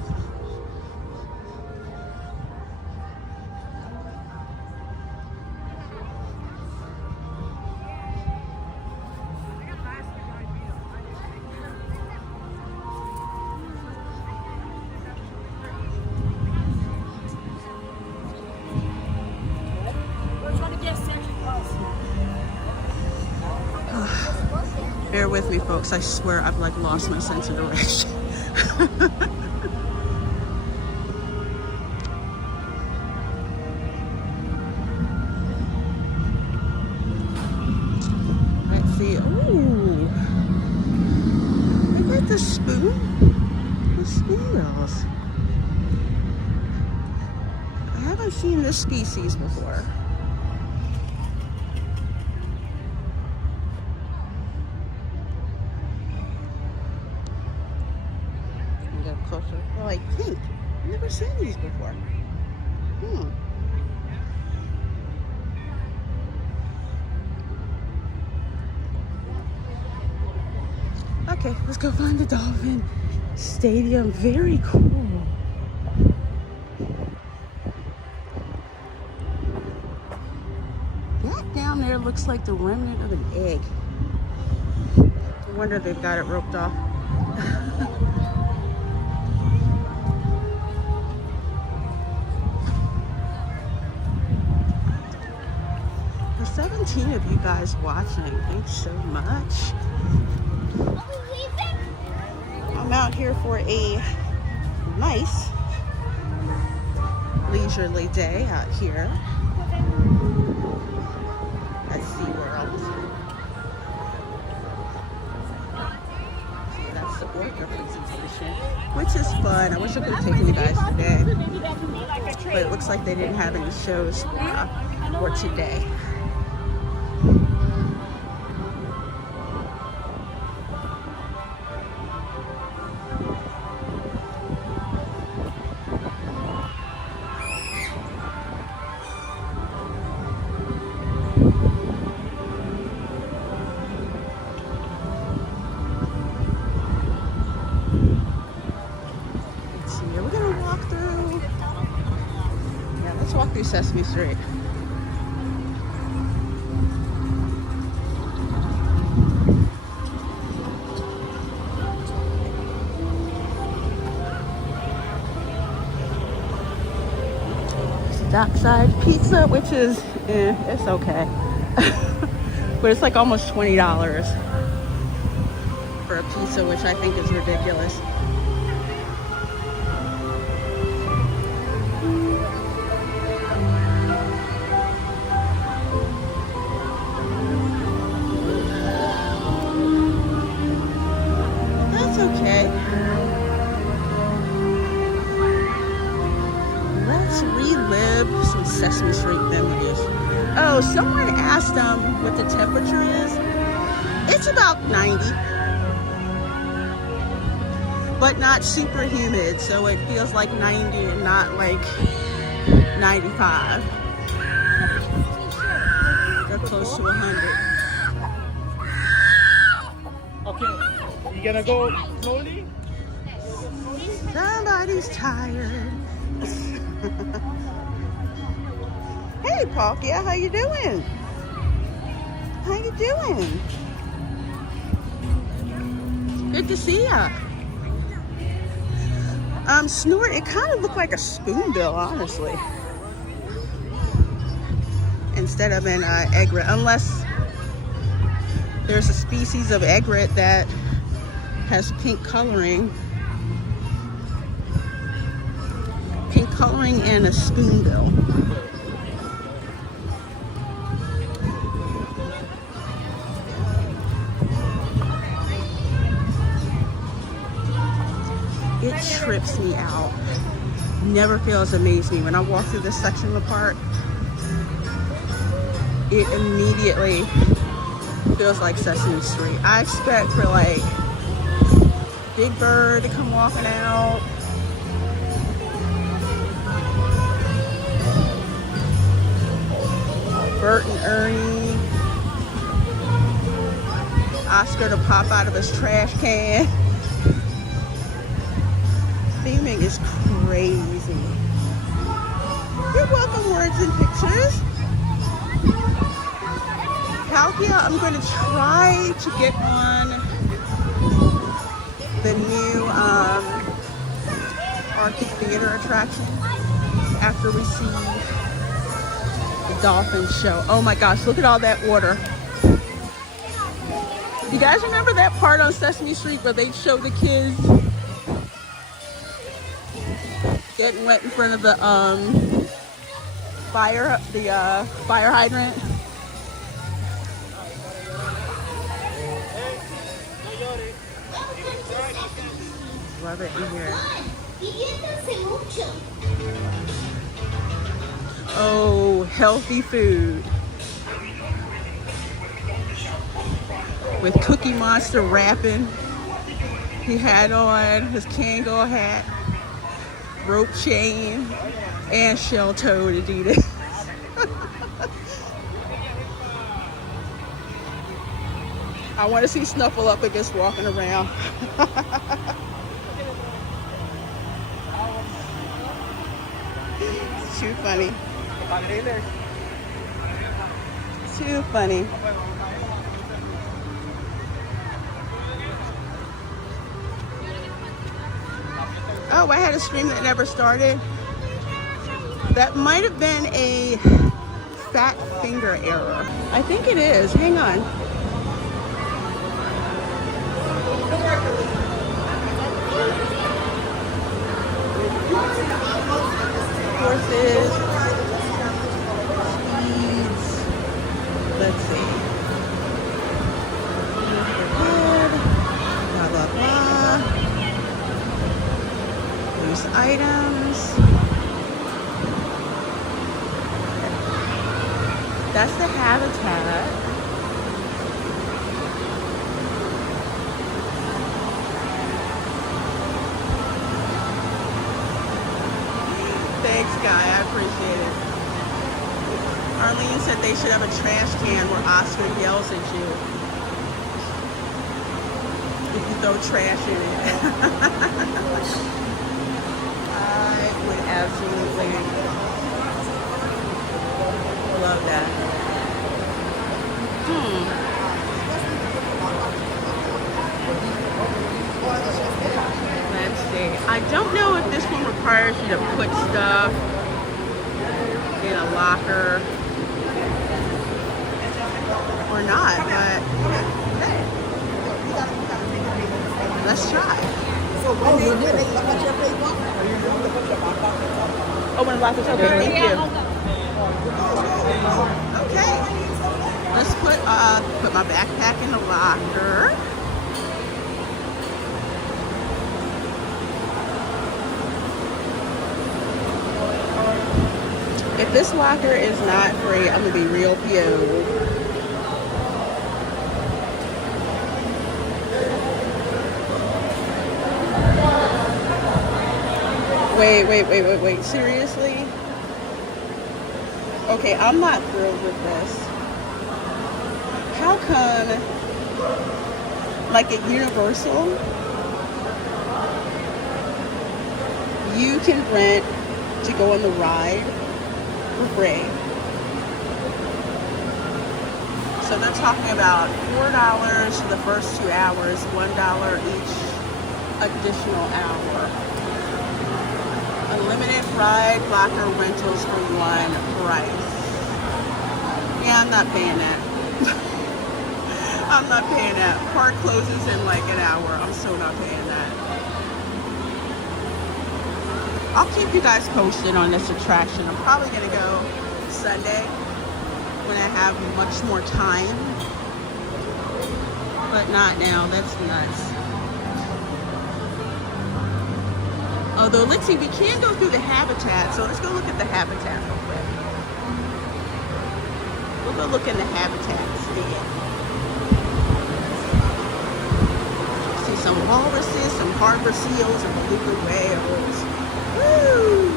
Bear with me, folks. I swear I've like lost my sense of direction. the spoon? The spoonbills. I haven't seen this species before. Get up closer. They're like pink. I've never seen these before. Okay, let's go find the dolphin stadium. Very cool. That down there looks like the remnant of an egg. I wonder if they've got it roped off. For 17 of you guys watching, thanks so much. I'm out here for a nice leisurely day out here at SeaWorld. So that's the orca presentation, which is fun. I wish I could have taken you guys today, but it looks like they didn't have any shows for today. Sesame Street. Dockside pizza, which is, it's okay. But it's like almost $20 for a pizza, which I think is ridiculous. Sesame Street memories. Oh, someone asked what the temperature is. It's about 90, but not super humid, so it feels like 90 and not like 95. They're close to 100. Okay, you gonna go slowly? Somebody's tired. Hey, Palkia, how you doing? How you doing? Good to see ya. Snort, it kind of looked like a spoonbill, honestly, instead of an egret, unless there's a species of egret that has pink coloring. Pink coloring and a spoonbill. It trips me out. Never fails to amaze me. When I walk through this section of the park, it immediately feels like Sesame Street. I expect for like Big Bird to come walking out. Bert and Ernie. Oscar to pop out of his trash can. Theming is crazy. You're welcome, words and pictures. Palkia, I'm going to try to get on the new Arctic Theater attraction after we see the dolphin show. Oh my gosh, look at all that water. You guys remember that part on Sesame Street where they show the kids getting wet in front of the fire hydrant? Love it in here. Oh, healthy food. With Cookie Monster wrapping. He had on his Kangol hat, rope chain, and shell-toed Adidas. I want to see Snuffleupagus just walking around. It's too funny. Too funny. Oh, I had a stream that never started. That might have been a fat finger error. I think it is. Hang on. Horses, steeds. Let's see. Blah, blah, blah. Loose items. That's the habitat. Thanks, Guy. I appreciate it. Arlene said they should have a trash can where Oscar yells at you if you throw trash in it. I would absolutely love that. Let's see. I don't know if this one requires you to put stuff in a locker or not, but hey, let's try. Oh, when the locker's open, thank you. Okay, let's put my backpack in the locker. If this locker is not free, I'm gonna be real PO'd. Wait, seriously? Okay, I'm not thrilled with this. How come, like at Universal, you can rent to go on the ride for free? So they're talking about $4 for the first 2 hours, $1 each additional hour. Unlimited ride locker rentals for one price. Yeah, I'm not paying that. I'm not paying that. Park closes in like an hour. I'm so not paying that. I'll keep you guys posted on this attraction. I'm probably gonna go Sunday when I have much more time, but not now. That's nuts. Although, let's see, we can go through the habitat, so let's go look at the habitat real quick. We'll go look in the habitat instead. See some walruses, some harbor seals, and beluga whales. Woo!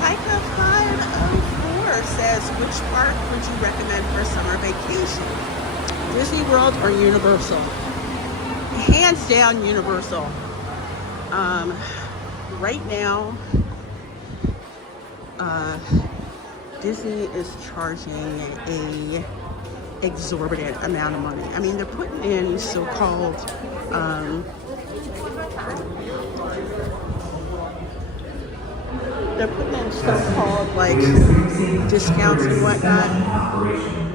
Taika 504 says, which park would you recommend for a summer vacation? Disney World or Universal? Hands down, Universal. Right now, Disney is charging a exorbitant amount of money. I mean, they're putting in so-called like discounts and whatnot.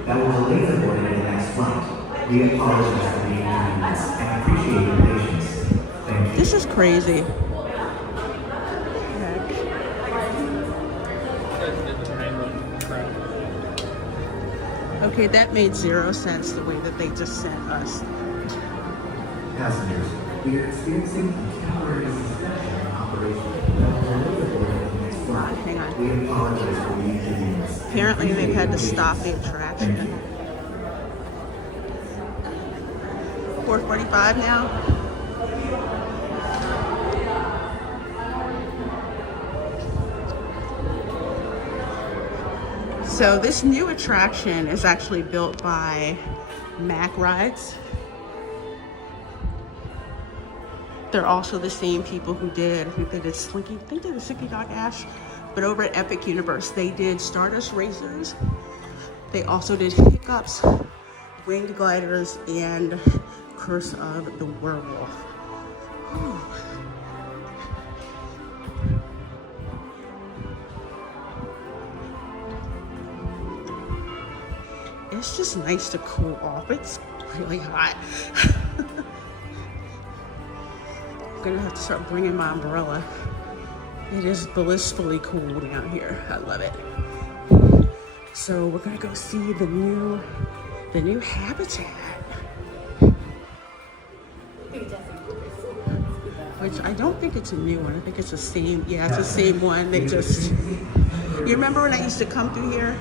That will delay the boarding of the next flight. We apologize for the inconvenience and appreciate your patience. Thank you. This is crazy. Okay, that made 0 sense the way that they just sent us. Passengers, we are experiencing a temporary suspension in operation that will delay the boarding of the next flight. Hang on. We apologize for the inconvenience. Apparently they've had to stop the attraction. 4:45 now. So this new attraction is actually built by Mack Rides. They're also the same people who did, Slinky, I think they did Slinky Dog Ash, but over at Epic Universe, they did Stardust Racers. They also did Hiccups, Winged Gliders, and Curse of the Werewolf. Whew. It's just nice to cool off. It's really hot. I'm gonna have to start bringing my umbrella. It is blissfully cool down here. I love it. So we're gonna go see the new habitat. Which I don't think it's a new one. I think it's the same. Yeah, it's the same one. They just. You remember when I used to come through here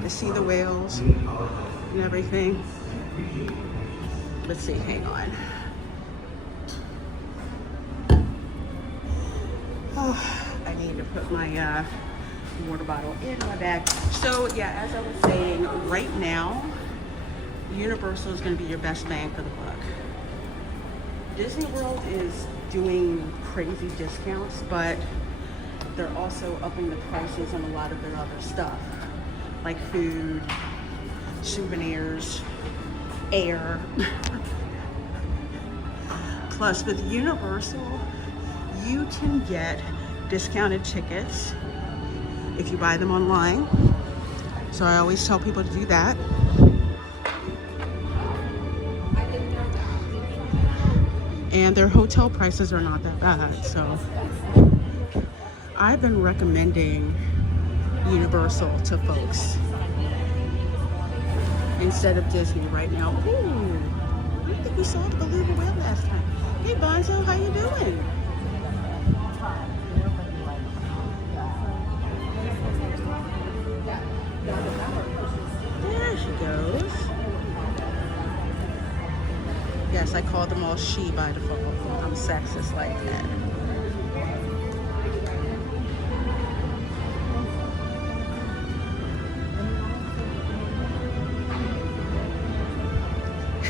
to see the whales and everything? Let's see. Hang on. Oh, I need to put my water bottle in my bag. So yeah, as I was saying, right now, Universal is going to be your best bang for the buck. Disney World is doing crazy discounts, but they're also upping the prices on a lot of their other stuff, like food, souvenirs, air. Plus, with Universal, you can get discounted tickets if you buy them online. So I always tell people to do that. And their hotel prices are not that bad. So I've been recommending Universal to folks instead of Disney right now. Ooh, I think we saw the Blvd whale last time. Hey Bonzo, how you doing? There she goes. Yes, I call them all she by default. I'm sexist like that.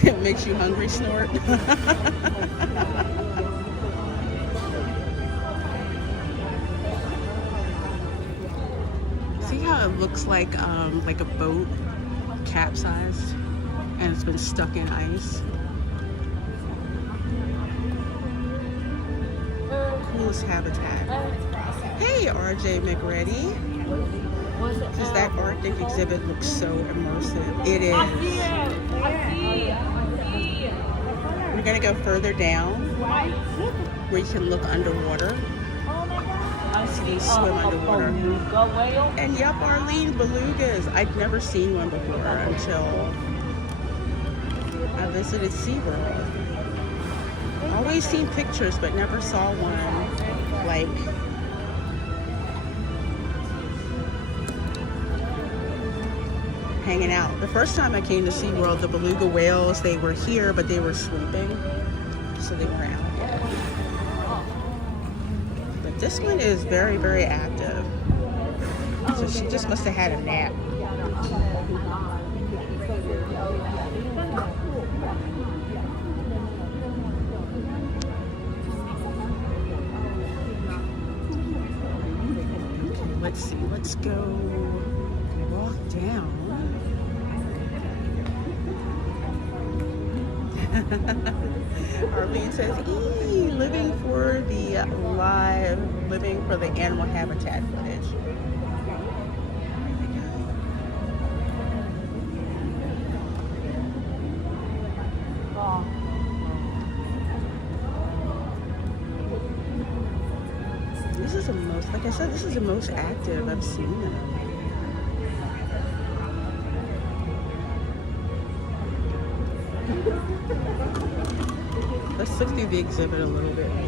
It makes you hungry, Snort. See how it looks like a boat capsized and it's been stuck in ice? Coolest habitat. Hey, RJ McReady. Does that Arctic exhibit look so immersive? It is. We're gonna go further down where you can look underwater. So you swim underwater. And yep, Arlene, belugas. I'd never seen one before until I visited SeaWorld. Always seen pictures, but never saw one like hanging out. The first time I came to SeaWorld, the beluga whales, they were here, but they were sleeping, so they weren't out yet. But this one is very, very active. So she just must have had a nap. Let's see, let's go walk down. Arlene says, "Eee, living for the animal habitat footage." This is the most, like I said, this is the most active I've seen them. Let's look through the exhibit a little bit more.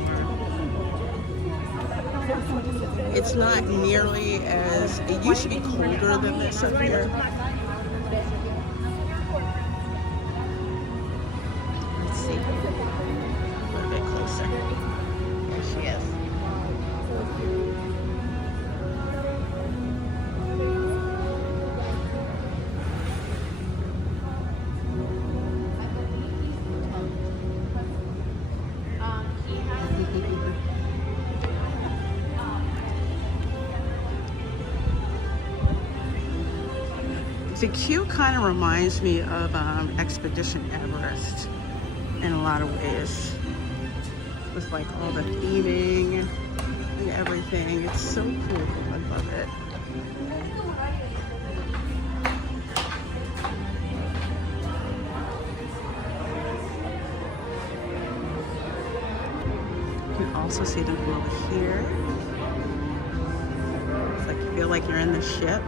It's not nearly as, it used to be colder than this up here. Let's see. A little bit closer. There she is. The queue kind of reminds me of Expedition Everest in a lot of ways, with like all the theming and everything. It's so cool. I love it. You can also see them from over here. It's like you feel like you're in the ship.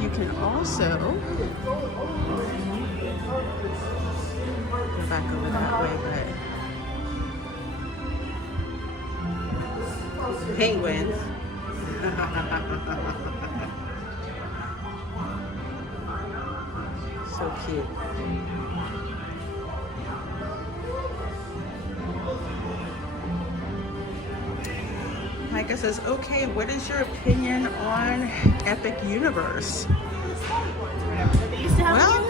You can also go back over that way, but penguins. So cute. Micah says, okay, what is your opinion on Epic Universe? Well,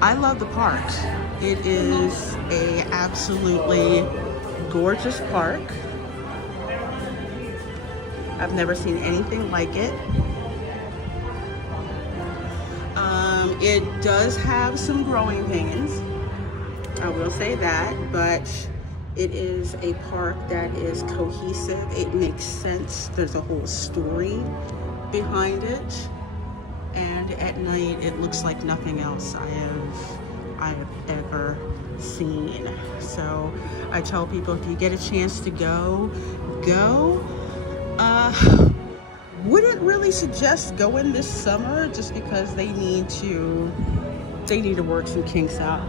I love the park. It is a absolutely gorgeous park. I've never seen anything like it. It does have some growing pains, I will say that, but it is a park that is cohesive. It makes sense. There's a whole story behind it, and at night it looks like nothing else I have ever seen. So I tell people, if you get a chance to go. Wouldn't really suggest going this summer, just because they need to work some kinks out.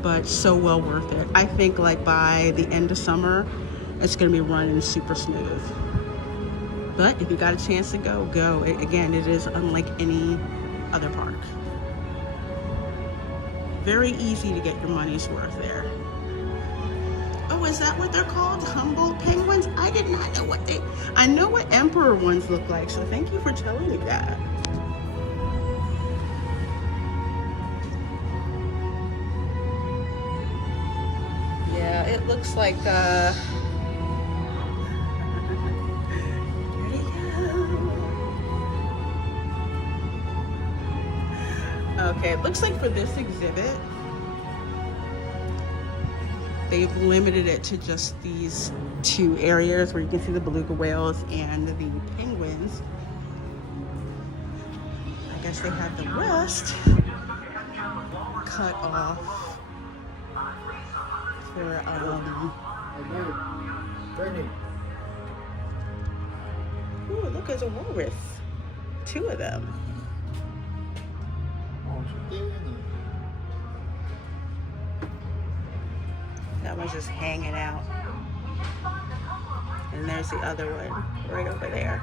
But so well worth it. I think like by the end of summer, it's gonna be running super smooth. But if you got a chance to go. Again, it is unlike any other park. Very easy to get your money's worth there. Oh, is that what they're called? Humboldt penguins? I did not know what I know what emperor ones look like, so thank you for telling me that. Yeah, it looks like okay, it looks like for this exhibit, they've limited it to just these two areas where you can see the beluga whales and the penguins. I guess they have the rest cut off for ooh, look, there's a walrus. Two of them. That one's just hanging out. And there's the other one right over there.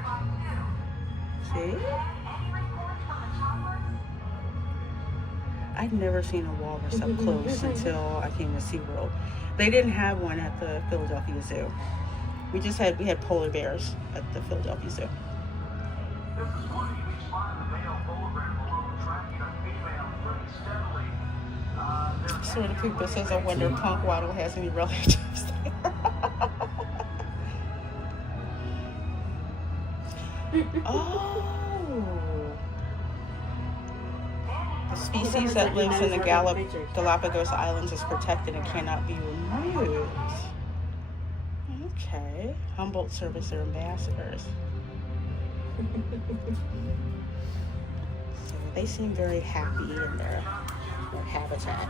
See? I'd never seen a walrus up close until I came to SeaWorld. They didn't have one at the Philadelphia Zoo. We had polar bears at the Philadelphia Zoo. Sort of people says, I wonder if Punk Waddle has any relatives there. Oh. The species that lives in the Galapagos Islands is protected and cannot be removed. Okay. Humboldt serves their ambassadors. So they seem very happy in there. habitat.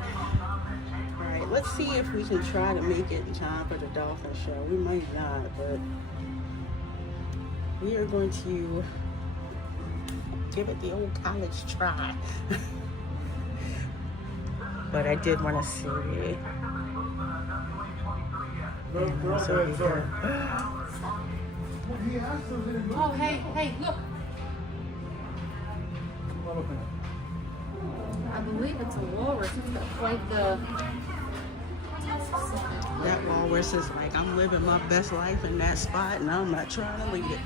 All right, let's see if we can try to make it in time for the dolphin show. We might not, but we are going to give it the old college try. But I did want to see it. Oh, hey, look. I believe it's a walrus. It's like the... That walrus is like, I'm living my best life in that spot and I'm not trying to leave it.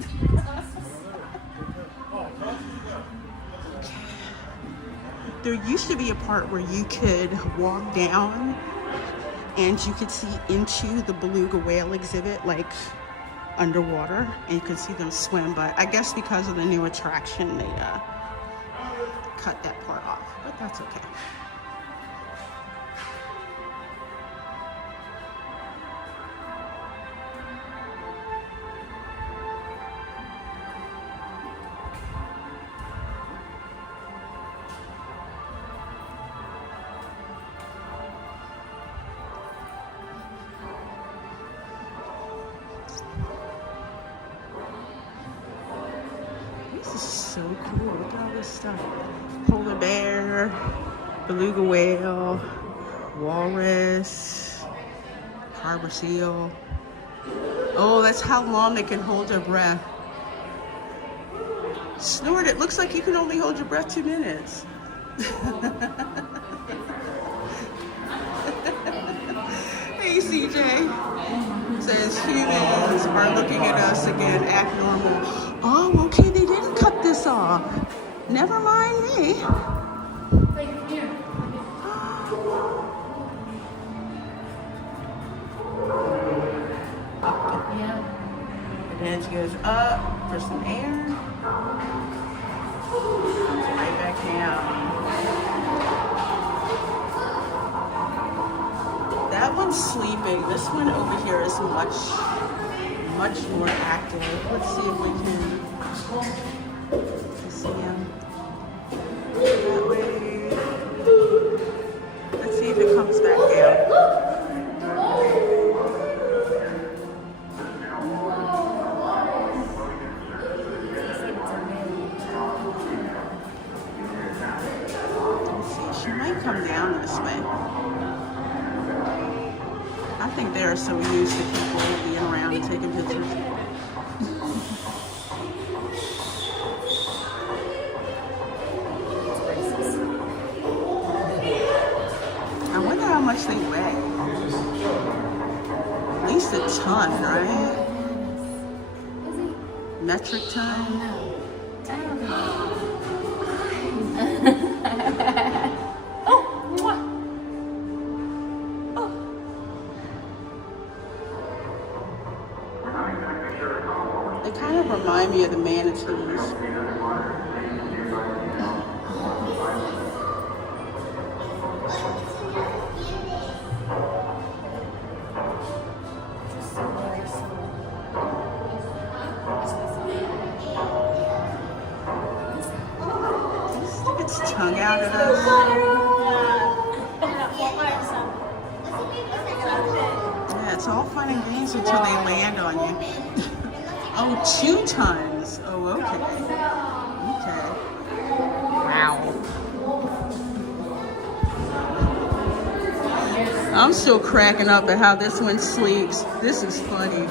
There used to be a part where you could walk down and you could see into the beluga whale exhibit, like underwater, and you could see them swim, but I guess because of the new attraction, they cut that part off, but that's okay. This is so cool. Look at all this stuff. Polar bear, beluga whale, walrus, harbor seal. Oh, that's how long they can hold their breath. Snort, it looks like you can only hold your breath 2 minutes. Hey, CJ. Says humans are looking at us again, act normal. Oh, okay, they didn't cut this off. Never mind me. Wait, here. Yeah. And then she goes up for some air. Right back down. That one's sleeping. This one over here is much more active. Let's see if we can see him that way. Let's see if it comes back down. Let's see, she might come down this way. I think they're so used to people being around and taking pictures. I wonder how much they weigh. At least a ton, right? Metric ton? They kind of remind me of the manatees. Stick its tongue out at us. Yeah, it's all fun and games until they land on you. Oh, 2 tons. Oh, okay. Okay. Wow. I'm still cracking up at how this one sleeps. This is funny.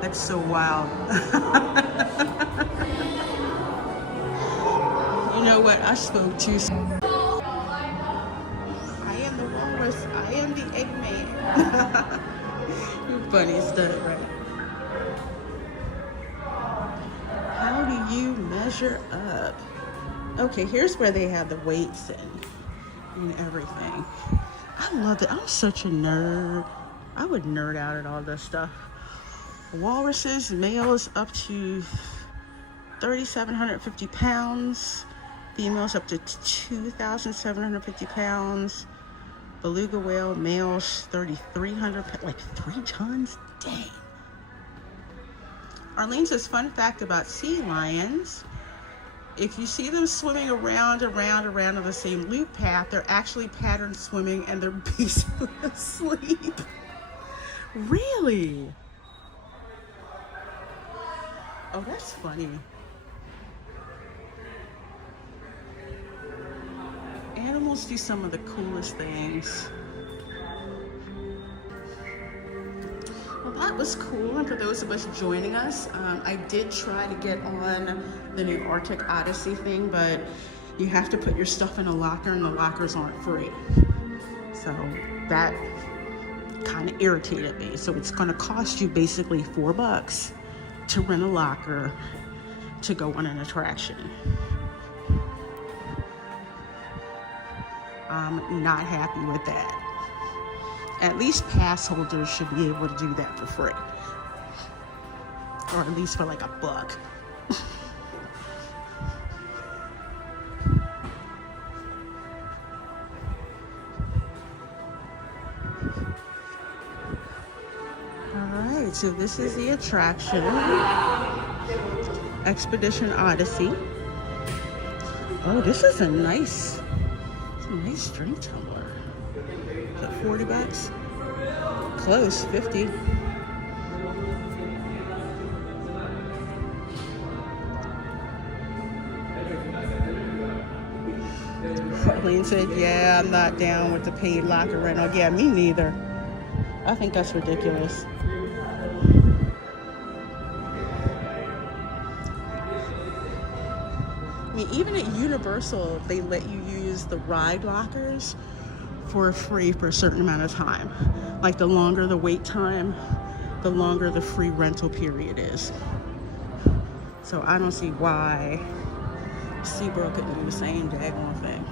That's so wild. You know what? I spoke too soon. I am the walrus. I am the Eggman. You're funny as that, right? How do you measure up? Okay, here's where they have the weights and everything. I love it. I'm such a nerd. I would nerd out at all this stuff. Walruses, males up to 3,750 pounds. Females up to 2,750 pounds. Beluga whale, males 3,300 pounds, like 3 tons? Dang. Arlene says, fun fact about sea lions. If you see them swimming around on the same loop path, they're actually pattern swimming and they're basically asleep. Really? Oh, that's funny. Animals do some of the coolest things. Well, that was cool. And for those of us joining us, I did try to get on the new Arctic Odyssey thing, but you have to put your stuff in a locker and the lockers aren't free. So that kind of irritated me. So it's going to cost you basically $4 to rent a locker to go on an attraction. I'm not happy with that. At least pass holders should be able to do that for free. Or at least for like $1. Alright, so this is the attraction. Expedition Odyssey. Oh, this is a nice drink tumbler. Is that $40? Close, 50. Arlene said, yeah, I'm not down with the paid locker rental. Yeah, me neither. I think that's ridiculous. I mean, even at Universal, they let you use the ride lockers for free for a certain amount of time. Like the longer the wait time, the longer the free rental period is. So I don't see why SeaWorld couldn't do the same daggone thing.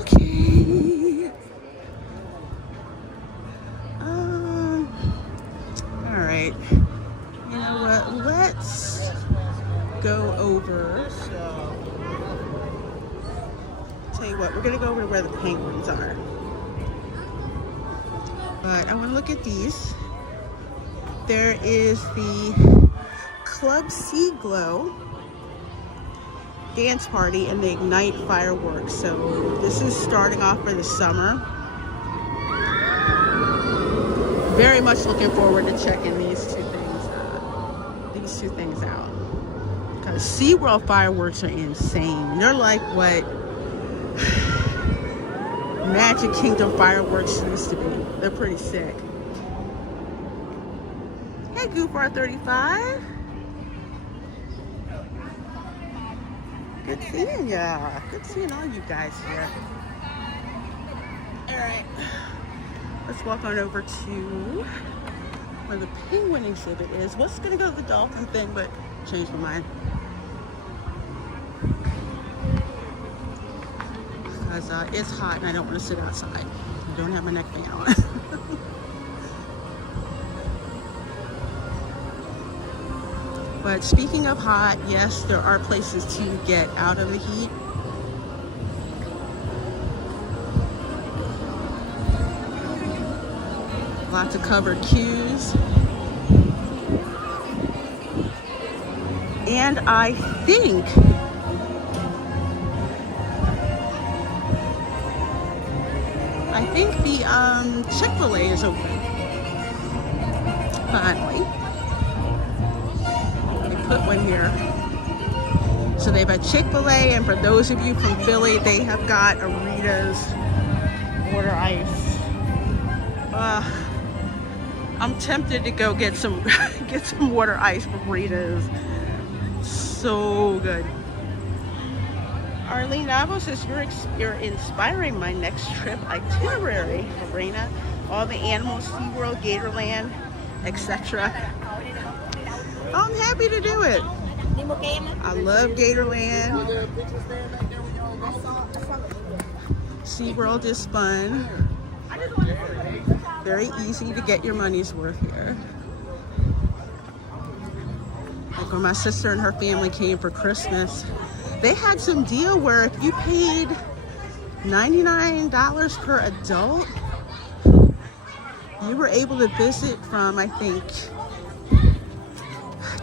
Okay. All right. You know what? Let's go over. So, tell you what, we're gonna go over to where the penguins are. But I want to look at these. There is the Club Sea Glow dance party and the Ignite fireworks. So this is starting off for the summer. Very much looking forward to checking these two things out. Because SeaWorld fireworks are insane. They're like what Magic Kingdom fireworks used to be. They're pretty sick. Hey, Goofar 35. Good seeing ya. Good seeing all you guys here. All right, let's walk on over to where the penguin exhibit is. Was gonna go to the dolphin thing, but changed my mind. Because it's hot and I don't want to sit outside. I don't have my neck fan on. But speaking of hot, yes, there are places to get out of the heat. Lots of covered queues. And I think the Chick-fil-A is open. Finally. Put one here. So they've got Chick-fil-A, and for those of you from Philly, they have got Rita's water ice. I'm tempted to go get some water ice from Rita's. So good. Arlene Navo says you're inspiring my next trip itinerary, Reina. All the animals, SeaWorld, Gatorland, etc. I'm happy to do it. I love Gatorland. SeaWorld is fun. Very easy to get your money's worth here. Like when my sister and her family came for Christmas, they had some deal where if you paid $99 per adult, you were able to visit from, I think,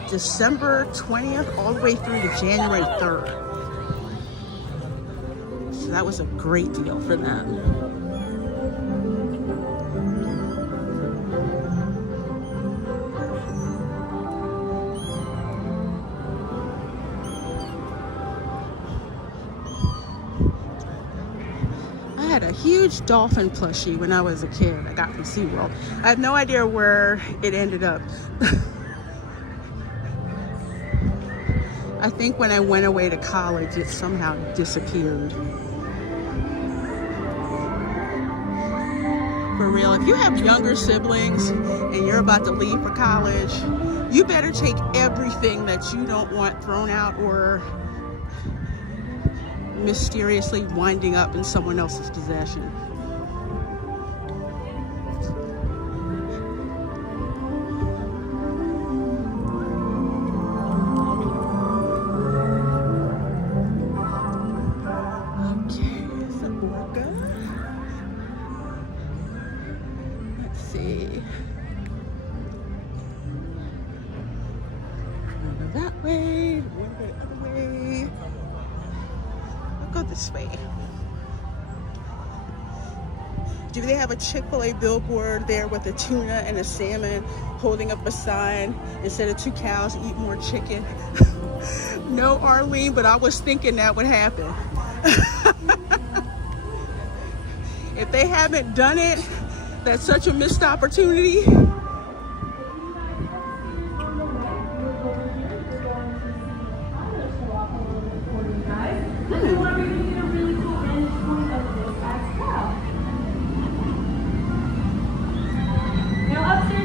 December 20th all the way through to January 3rd. So that was a great deal for them. I had a huge dolphin plushie when I was a kid. I got from SeaWorld. I have no idea where it ended up. I think when I went away to college, it somehow disappeared. For real, if you have younger siblings and you're about to leave for college, you better take everything that you don't want thrown out or mysteriously winding up in someone else's possession. Okay, it's an orca. Let's see. We'll go that way, we'll go the other way. Go this way. Do they have a Chick-fil-A billboard there with a tuna and a salmon holding up a sign, instead of 2 cows eat more chicken? No, Arlene, but I was thinking that would happen. If they haven't done it, that's such a missed opportunity.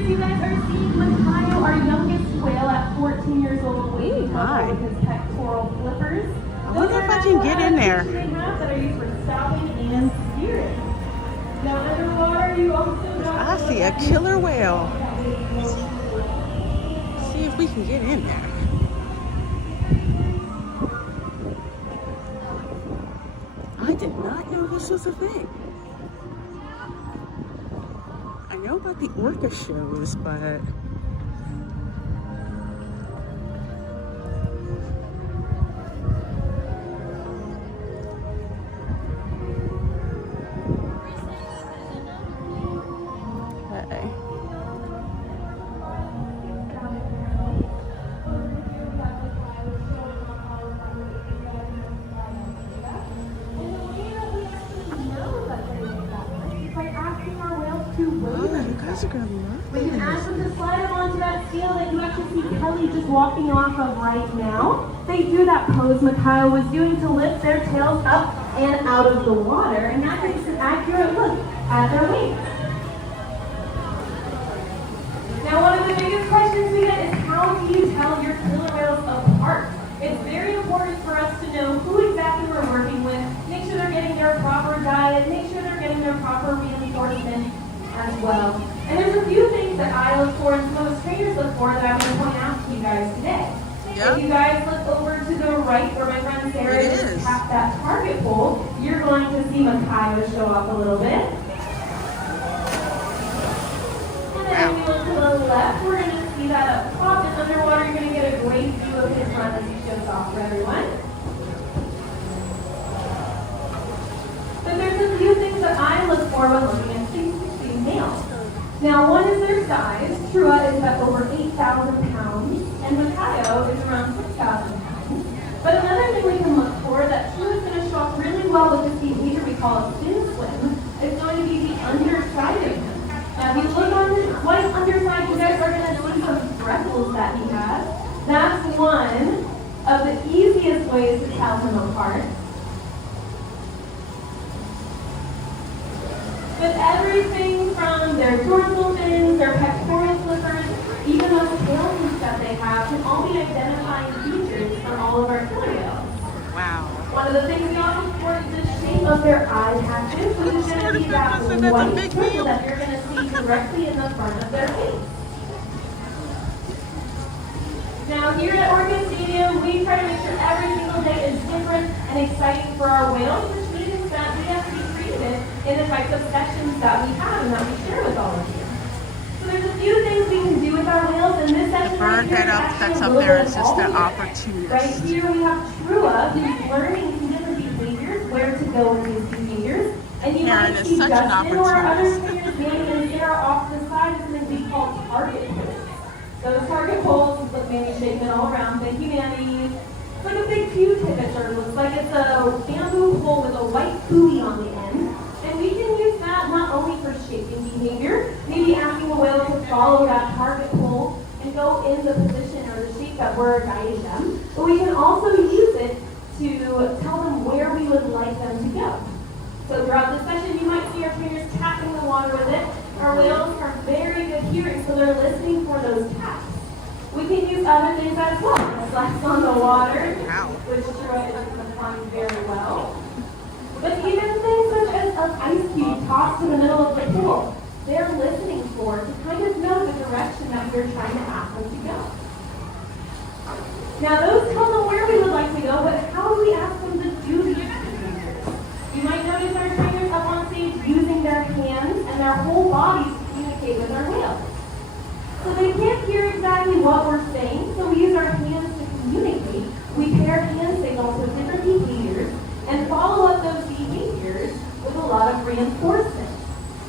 You guys are seeing Makayo, our youngest whale at 14 years old, waiting with his pectoral flippers. I wonder if I can get in there. They have that are used for stopping and steering. Now underwater, you also got I see a killer whale. Let's see if we can get in there. I did not know this was a thing. I know about the orca shows, but okay. We can ask them to slide them onto that scale that you actually see Kelly just walking off of right now. They do that pose Makayo was doing to lift their tails up and out of the water, and that gives an accurate look at their wings. Now, one of the biggest questions we get is how do you tell your killer whales apart? It's very important for us to know who exactly we're working with, make sure they're getting their proper diet, make sure they're getting their proper reinforcement as well. And there's a few things that I look for and some of the trainers look for that I'm going to point out to you guys today. Yep. If you guys look over to the right where my friend Sarah just tapped that target pole, you're going to see Makayo show up a little bit. And then if you look to the left, we're going to see that up top and underwater. You're going to get a great view of his run as he shows off for everyone. But there's a few things that I look for when looking at these males. Now, one is their size. Trua is at over 8,000 pounds, and Makayo is around 6,000 pounds. But another thing we can look for that Trua is going to show up really well with this behavior we call a fin swim is going to be the underside of him. Now, if you look on his white underside, you guys are going to see some freckles that he has. That's one of the easiest ways to tell him apart. But everything from their dorsal fins, their pectoral flippers, even those tail hoops that they have can all be identifying features for all of our killer whales. Wow. One of the things we also look for is the shape of their eye patches, which is going to be that white circle that you're going to see directly in the front of their face. Now here at Oregon Stadium, we try to make sure every single day is different and exciting for our whales, which means that we have to be creative in the types of sessions that we have and that we share with all of you. So there's a few things we can do with our whales, and this session right here is That's actually up a there little is bit just of the all of it. opportunist. Right here we have Trua, who's learning some different behaviors, where to go in these behaviors. And you Karen might is see such an Justin or other opportunist. trainers, Manny and Sarah off to the side of something we call target poles. Those target poles, look, Manny's shaking it all around. Thank you, Manny. It's like a big Q-tip, it sort of looks like. It's a bamboo pole with a white buoy on the end. And we can use that not only for shaping behavior, maybe asking a whale to follow that target pole and go in the position or the shape that we're guiding them, but we can also use it to tell them where we would like them to go. So throughout this session, you might see our trainers tapping the water with it. Our whales are very good hearing, so they're listening for those taps. We can use other things as well. Flex on the water, which Troy is applying very well. But even things such as an ice cube tossed in the middle of the pool, they're listening for to kind of know the direction that we're trying to ask them to go. Now those tell them where we would like to go, but how do we ask them to do these behaviors? You might notice our trainers up on stage using their hands and their whole bodies to communicate with our whales. So they can't hear exactly what we're saying, so we use our hands to communicate. We pair hand signals with different behaviors and follow up those behaviors with a lot of reinforcement.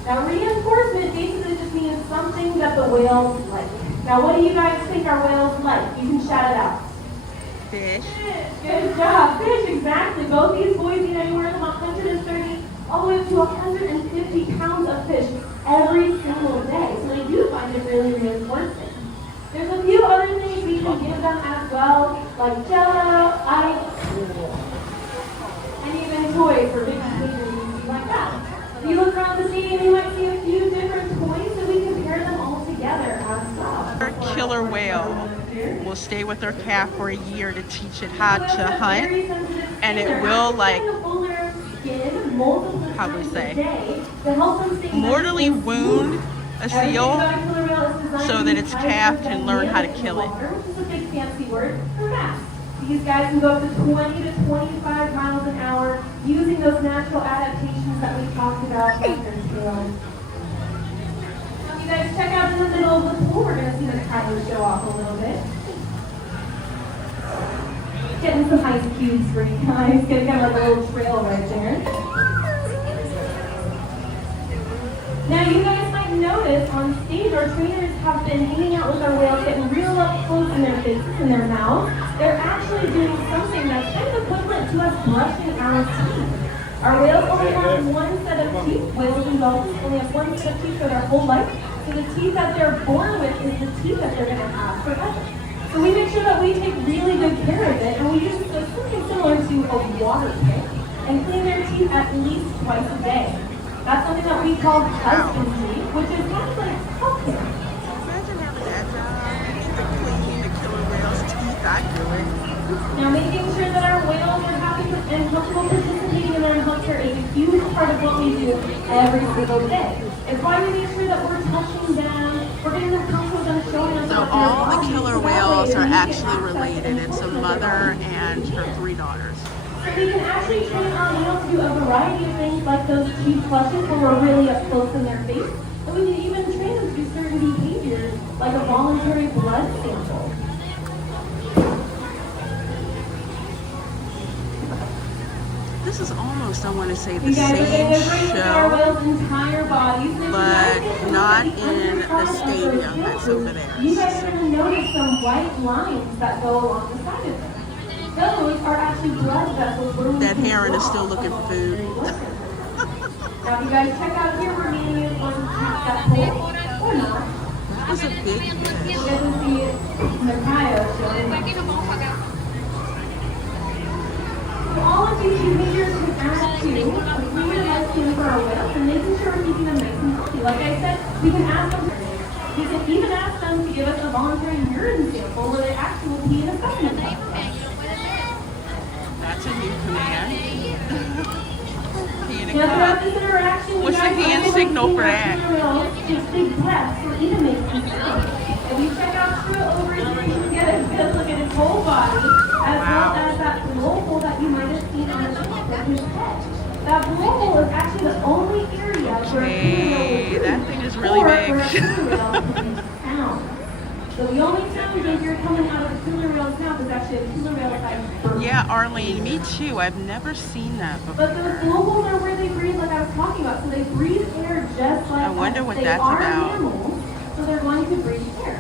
Now reinforcement basically just means something that the whales like. Now what do you guys think our whales like? You can shout it out. Fish. Good job. Fish, exactly. Both these boys eat anywhere from 130 all the way up to 150 pounds of fish every single day. So they do find it really reinforcing. There's a few other things we can give them as well, like Jello, ice, and even toys for big behaviors like that. If you look around the stadium, you might see a few different toys, so we can pair them all together as well. Our killer whale will stay with her calf for a year to teach it how to hunt, and it will, like, how do we say, mortally wound a seal so that its calf can learn how to kill it. Which is a big fancy word for fast. These guys can go up to 20 to 25 miles an hour using those natural adaptations that we talked about in their scale. Now, if you guys check out in the middle of the pool, we're going to see the Tyler show off a little bit. Getting some ice cubes for you guys. Getting kind of like a little trail right there. Now you guys might notice on stage our trainers have been hanging out with our whales, getting real up close in their faces and their mouths. They're actually doing something that's kind of equivalent to us brushing our teeth. Our whales only have one set of teeth. Whales and dolphins only have one set of teeth for their whole life. So the teeth that they're born with is the teeth that they're going to have forever. So we make sure that we take really good care of it, and we use something similar to a water pick and clean their teeth at least twice a day. That's something that we call husbandry, which is kind of like healthcare. Imagine having that job, cleaning the killer whale's teeth. I do it. Now, making sure that our whales are happy and comfortable participating in our healthcare is a huge part of what we do every single day. It's why we make sure that we're touching them, we're getting them comfortable, them showing us. So all the killer whales are actually related. It's a mother and her 3 daughters. So we can actually train our whales to do a variety of things like those teeth flushes when we're really up close in their face. And we can even train them to do certain behaviors like a voluntary blood sample. This is almost, I want to say, the You guys are same getting a great look at our show, whales' entire bodies. but not in the stadium that's over there. You guys are going to notice some white lines that go along the side of them. Those are actually blood vessels. That heron is still looking for food. Now, if you guys check out here, where Manny is going to tap that pole, or not. That was a big fish. You guys will see Micaiah showing. So all of these behaviors can add to cleaning the skin for our whales and making sure we're keeping them nice and healthy. Like I said, we can ask them. We can even ask them to give us a voluntary urine sample where they actually will be in a specimen test. That's a new command. Now, throughout this interaction, What's the hand signal for that? Just big breaths or even make some sound. If you check out True over here, you can get a Because look at his whole body, as well as that blowhole that you might have seen on the top of his head. That blowhole is actually the only area where a killer whale will that thing is really big. where a killer whale produces sound. So the only sound you'll hear coming out of a killer whale's mouth is actually a killer whale-sized burp. Yeah, Arlene, me too. I've never seen that before. But those blowholes are where they breathe, like I was talking about. So they breathe air just like I wonder us. what They that's are about. mammals, so they're going to breathe air.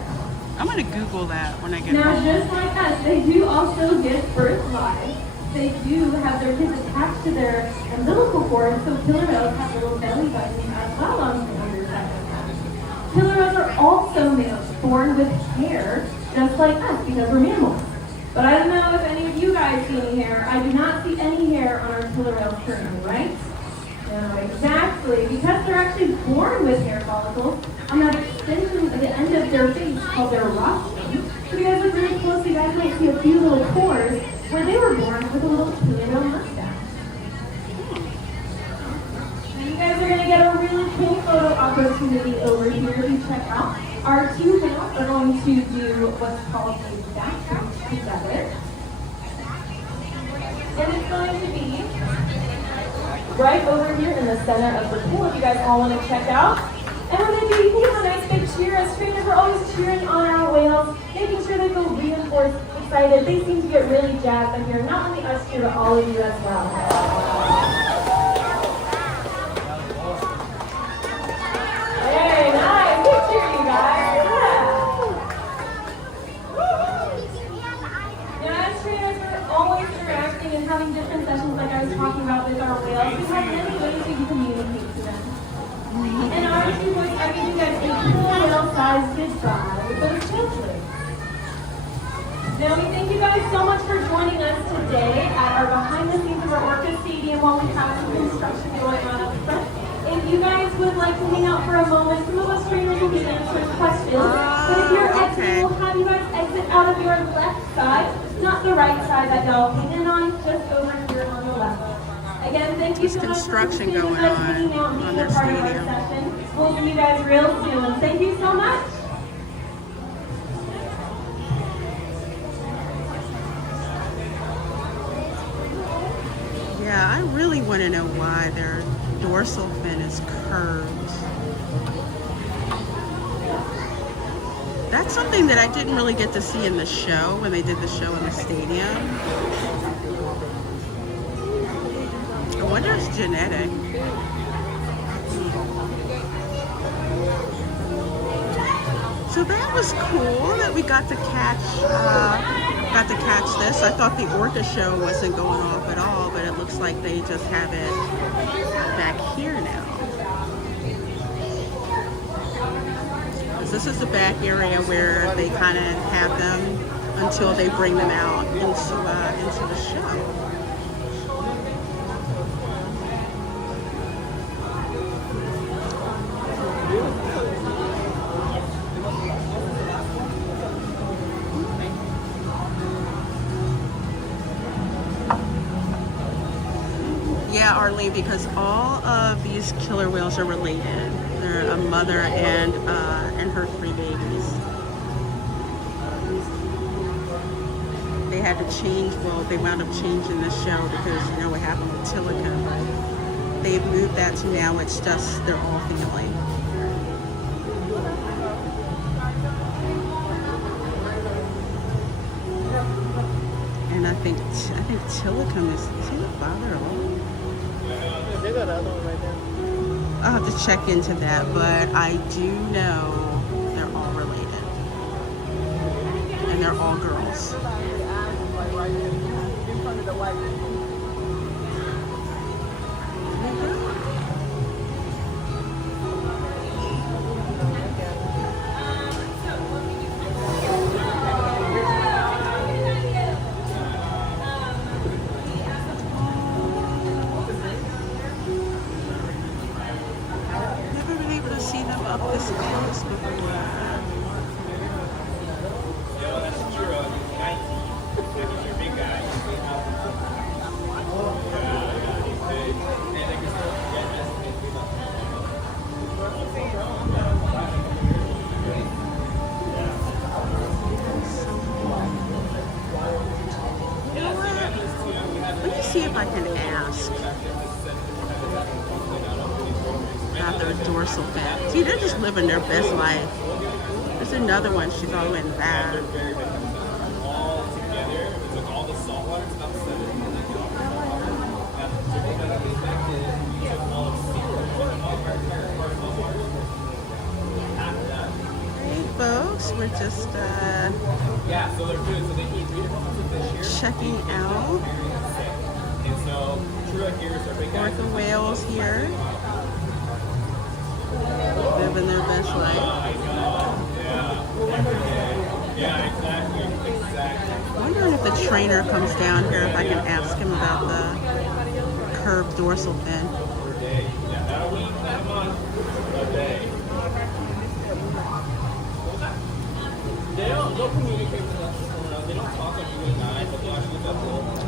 I'm gonna Google that when I get Now, home. just like us, they do also give birth live. They do have their kids attached to their umbilical cord, so killer whales have little belly buttons as well on the underside of them. Killer whales are also males, born with hair, just like us, because we're mammals. But I don't know if any of you guys see any hair. I do not see any hair on our killer whales currently, right? No, exactly. Because they're actually born with hair follicles on that extension at the end of their face called their rostrum. So if you guys look really closely, you guys might see a few little pores where they were born with a little killer whale mustache. Now you guys are going to get a really cool photo opportunity over here to check out. Our two whales are going to do what's called a backtrack together. And it's going to be right over here in the center of the pool, if you guys all want to check out. And when they do, you can give them a nice big cheer. As trainers, we're always cheering on our whales, making sure they feel reinforced, excited. They seem to get really jazzed up here. Not only us here, but all of you as well. Very nice. Good cheer, you guys. Yeah. As trainers, we're always interacting and having different sessions like I was talking about with our whales. We have many ways we can communicate to them. And our two boys are giving you guys a cool whale-sized goodbye with those children. Now we thank you guys so much for joining us today at our behind the scenes of our Orca Stadium while we have some construction going on up front. If you guys would like to hang out for a moment, some of us trainers will be answering questions. But if you're exiting, we'll have you guys exit out of your left side, not the right side that y'all came in on, just over here on the left. Again, thank you so much for Construction going on their stadium. We'll see you guys real soon. Thank you so much. Yeah, I really want to know why their dorsal fin is curved. That's something that I didn't really get to see in the show when they did the show in the stadium. I wonder if it's genetic. So that was cool that we got to catch this. I thought the orca show wasn't going off at all, but it looks like they just have it back here now. This is the back area where they kind of have them until they bring them out into the show. Yeah, Arlene, because all of these killer whales are related. They're a mother and her 3 babies. They had to change, well, they wound up changing the show because you know what happened with Tilica, but they've moved that to now it's just, they're all family. And I think Tilica is he the father alone? They got another one right there. I'll have to check into that, but I do know they're all related. And they're all girls. dorsal fin. See, they're just living their best life. There's another one. She's all in that. Hey, folks, we're just checking out orca whales here, living their best life. Wondering if the trainer comes down here, if I can ask him about the curved dorsal fin.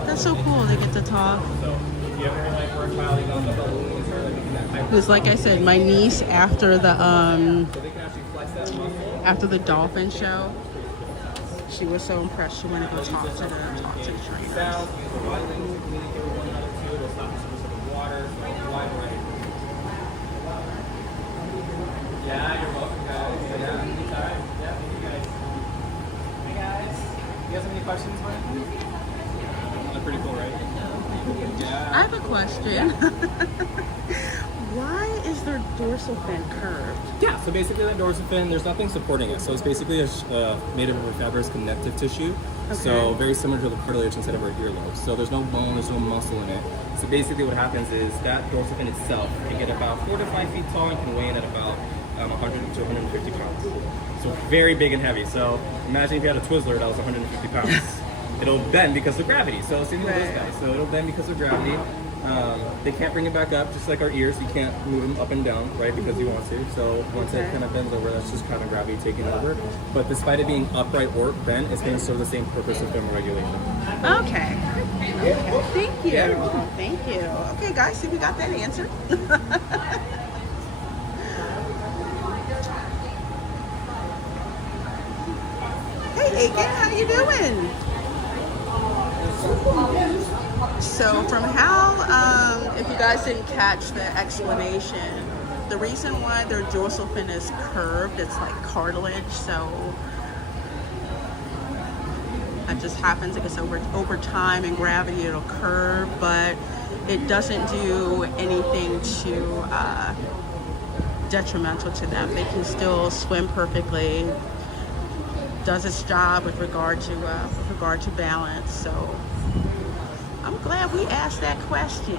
That's so cool, they get to talk. Because like I said, my niece after the dolphin show, she was so impressed. She wanted to go talk to the trainers. Yeah, you're welcome, guys. Yeah, anytime. Yeah, thank you guys. Hey guys, you guys have any questions for me? They're pretty cool, right? Yeah. I have a question. Why is their dorsal fin curved? Yeah, so basically that dorsal fin, there's nothing supporting it. So it's basically made of a fibrous connective tissue. Okay. So very similar to the cartilage inside of our earlobe. So there's no bone, there's no muscle in it. So basically what happens is that dorsal fin itself can get about 4 to 5 feet tall and can weigh in at about 100 to 150 pounds. So very big and heavy. So imagine if you had a Twizzler that was 150 pounds. It'll bend because of gravity. So same with those guys. So it'll bend because of gravity. They can't bring it back up, just like our ears. You can't move them up and down, right, because you want to. So once it kind of bends over, that's just kind of gravity taking over. But despite it being upright or bent, it's going to serve the same purpose of thermal regulation. Okay. Thank you. Yeah. Thank you. Okay, guys, see, we got that answer. Hey, Aiken, how you doing? So from how, if you guys didn't catch the explanation, the reason why their dorsal fin is curved, it's like cartilage, so it just happens, I guess, over time and gravity it'll curve, but it doesn't do anything to detrimental to them. They can still swim perfectly, does its job with regard to balance. So I'm glad we asked that question.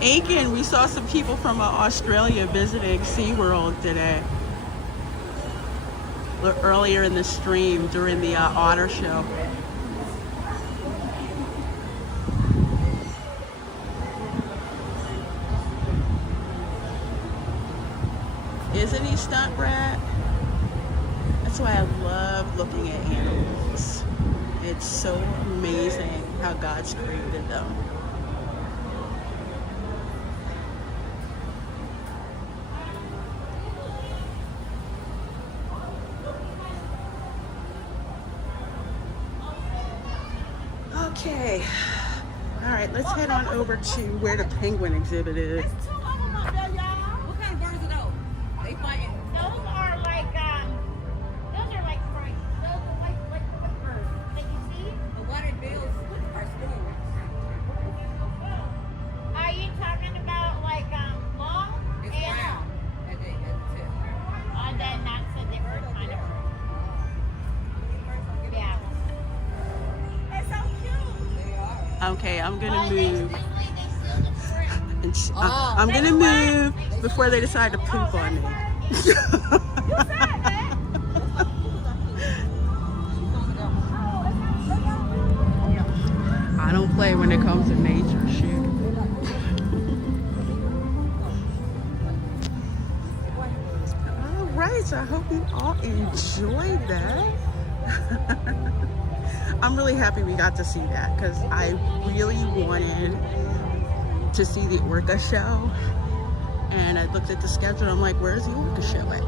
Aiken, we saw some people from Australia visiting SeaWorld today. Earlier in the stream during the otter show. Isn't he stunt Brad? That's why I love looking at animals. It's so amazing how God's created them. Okay. All right, let's head on over to where the penguin exhibit is. Okay, I'm gonna move. I'm gonna move before they decide to poop on me. I don't play when it comes to nature, shoot. All right, so I hope you all enjoyed that. I'm really happy we got to see that because I really wanted to see the orca show, and I looked at the schedule. I'm like, where's the orca show at?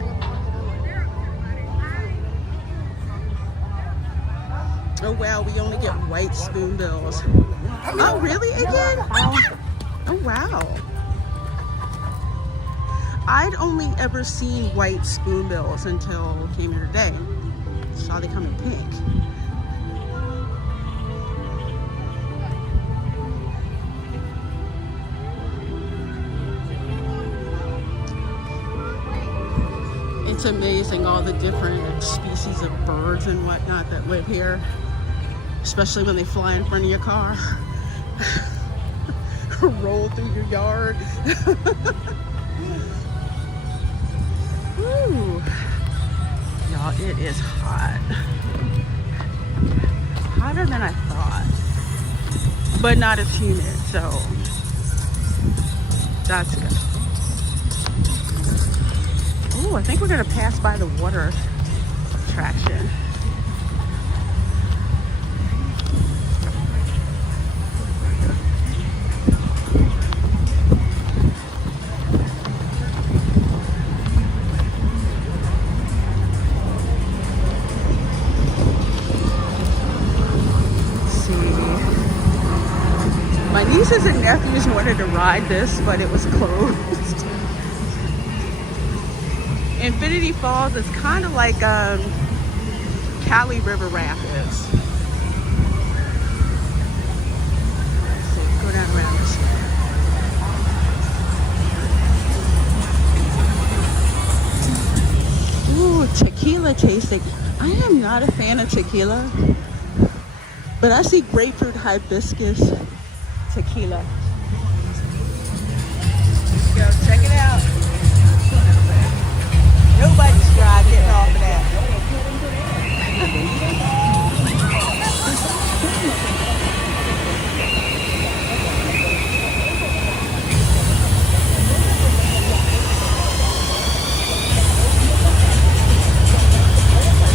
Oh wow, we only get white spoonbills. Oh really, again? Oh wow. I'd only ever seen white spoonbills until I came here today. Saw they come in pink. It's amazing all the different species of birds and whatnot that live here, especially when they fly in front of your car, roll through your yard. Woo. Y'all, it is hot. Hotter than I thought, but not as humid, so that's good. Ooh, I think we're gonna pass by the water attraction. Let's see. My nieces and nephews wanted to ride this, but it was closed. Infinity Falls is kind of like Cali River Rapids. Let's see, go down around this way. Ooh, tequila tasting. I am not a fan of tequila, but I see grapefruit hibiscus tequila. Let's go check it out. Nobody's dry getting off of that.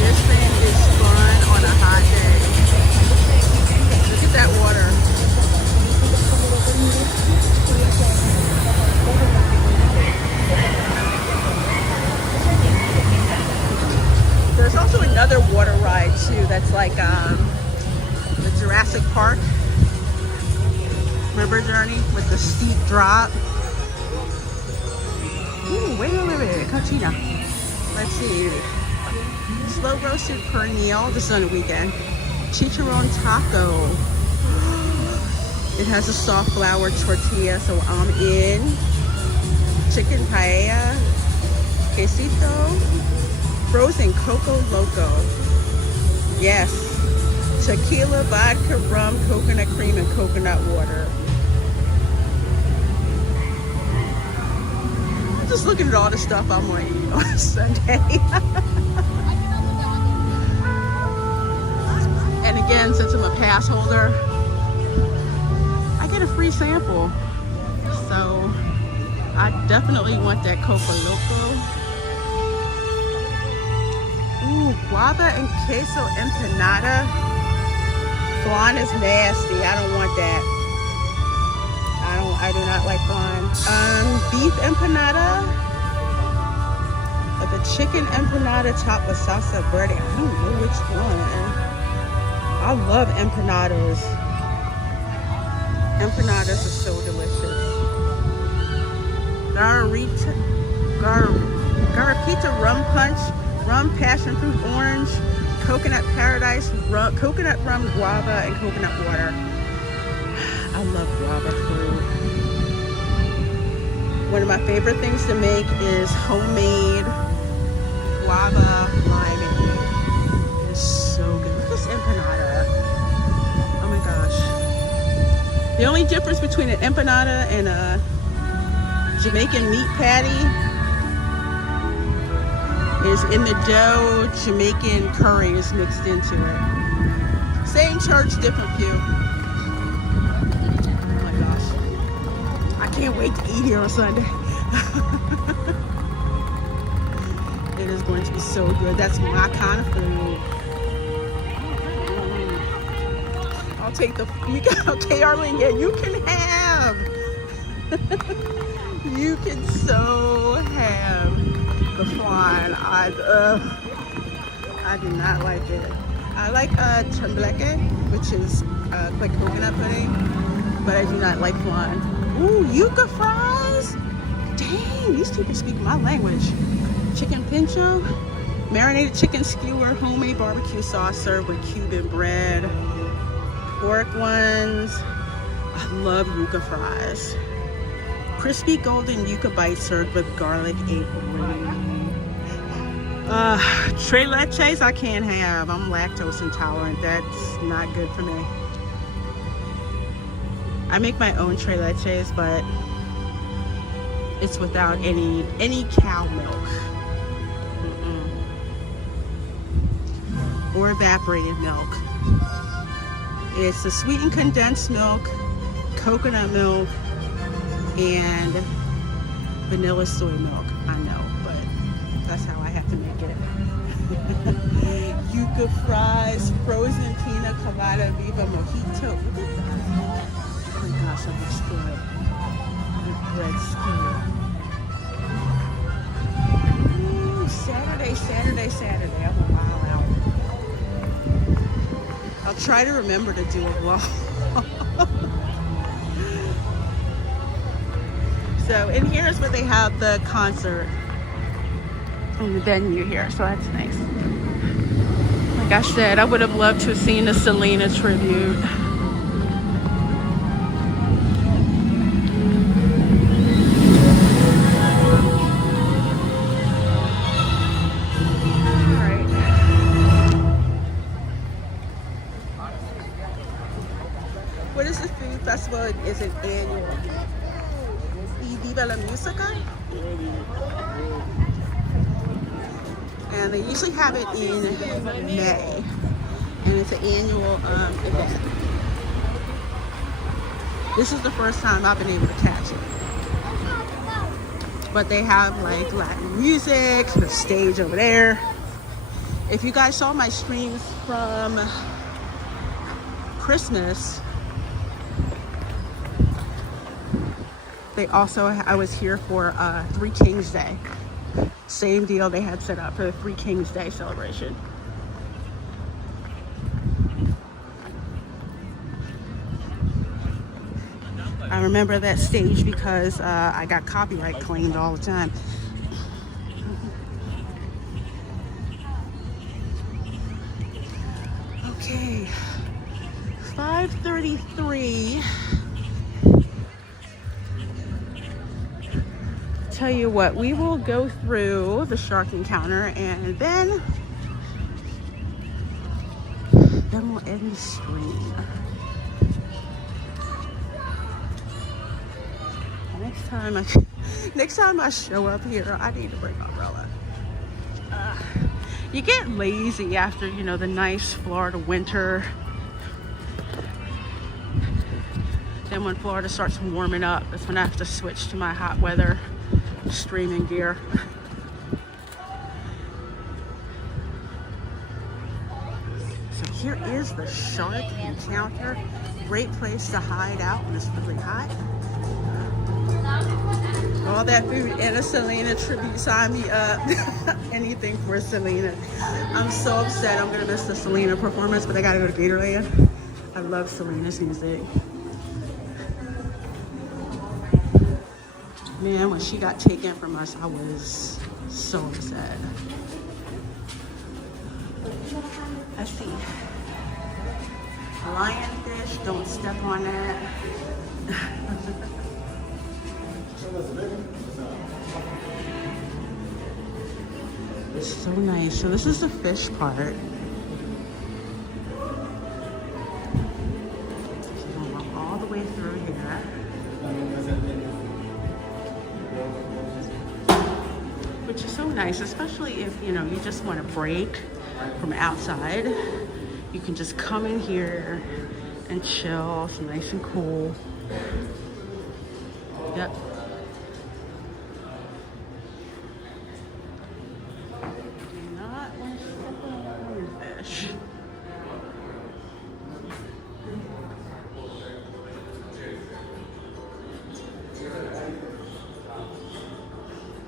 This thing is fun on a hot day. Look at that water. There's also another water ride too that's like the Jurassic Park river journey with the steep drop. Ooh, wait. Cochina. Let's see. Slow roasted pernil. This is on the weekend. Chicharron taco. It has a soft flour tortilla, so I'm in. Chicken paella. Quesito. Frozen Coco Loco. Yes. Tequila, vodka, rum, coconut cream, and coconut water. I'm just looking at all the stuff I'm going to eat on Sunday. And again, since I'm a pass holder, I get a free sample. So I definitely want that Coco Loco. Ooh, guava and queso empanada. Flan is nasty. I don't want that. I do not like flan. Beef empanada. Like a chicken empanada topped with salsa bread. I don't know which one. I love empanadas. Empanadas are so delicious. Garapita rum punch. Rum, passion fruit, orange, coconut paradise, coconut rum, guava, and coconut water. I love guava fruit. One of my favorite things to make is homemade guava limeade. It's so good. Look at this empanada. Oh my gosh. The only difference between an empanada and a Jamaican meat patty is in the dough, Jamaican curry is mixed into it. Same church, different pew. Oh my gosh. I can't wait to eat here on Sunday. It is going to be so good. That's my kind of food. I'll take the, okay, Arlene, yeah, you can have. You can so have the flan. I do not like it. I like tembleque, which is like coconut pudding, but I do not like flan. Ooh, yuca fries! Dang, these people speak my language. Chicken pincho, marinated chicken skewer, homemade barbecue sauce served with Cuban bread. Pork ones. I love yuca fries. Crispy golden yuca bites served with garlic apron. Tres leches I can't have. I'm lactose intolerant. That's not good for me. I make my own tres leches, but it's without any cow milk. Or evaporated milk. It's the sweetened condensed milk, coconut milk, and vanilla soy milk. I know, but that's how I have to make it. Yuca fries, frozen pina colada, viva mojito. Oh my gosh, that looks good. With bread skewer. Ooh, Saturday. I'm a mile out. I'll try to remember to do a vlog. So, and here's where they have the concert in the venue here, so that's nice. Like I said, I would have loved to have seen the Selena tribute. What is the food festival? Is it annual? Y Viva la Música? And they usually have it in May. And it's an annual event. This is the first time I've been able to catch it. But they have like Latin music, the stage over there. If you guys saw my streams from Christmas, they also, I was here for Three Kings Day. Same deal they had set up for the Three Kings Day celebration. I remember that stage because I got copyright claimed all the time. Okay, 5:33. Tell you what, we will go through the shark encounter and then we'll end the stream. Next time I show up here, I need to bring my umbrella. You get lazy after, you know, the nice Florida winter. Then when Florida starts warming up, that's when I have to switch to my hot weather streaming gear. So here is the shark encounter. Great place to hide out when it's really hot. All that food and a Selena tribute, sign me up. Anything for Selena. I'm so upset I'm gonna miss the Selena performance, but I gotta go to Gatorland. I love Selena's music. Man, when she got taken from us, I was so upset. Let's see. Lionfish, don't step on that. It's so nice. So this is the fish part. So I'm going all the way through here. Which is so nice, especially if, you know, you just want a break from outside. You can just come in here and chill. It's nice and cool. Yep. Do not want to step on the fish.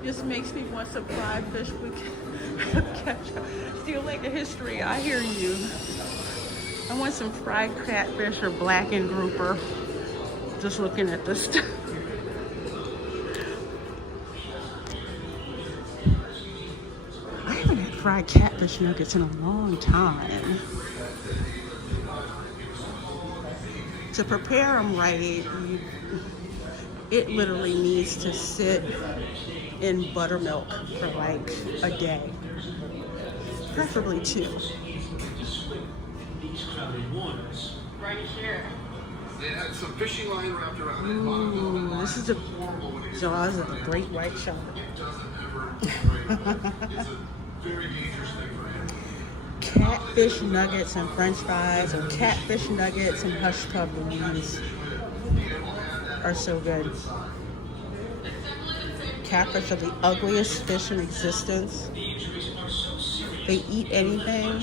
Just makes me want some fried fish with ketchup. Still like the history. I hear you. I want some fried catfish or blackened grouper. Just looking at this stuff. I haven't had fried catfish nuggets in a long time. To prepare them right, it literally needs to sit in buttermilk for like a day, preferably 2. Right here. They had some fishing line wrapped around it. Ooh, this is the jaws of a great white shark. Catfish nuggets and french fries, or catfish nuggets and hush puppies are so good. Catfish are the ugliest fish in existence. They eat anything.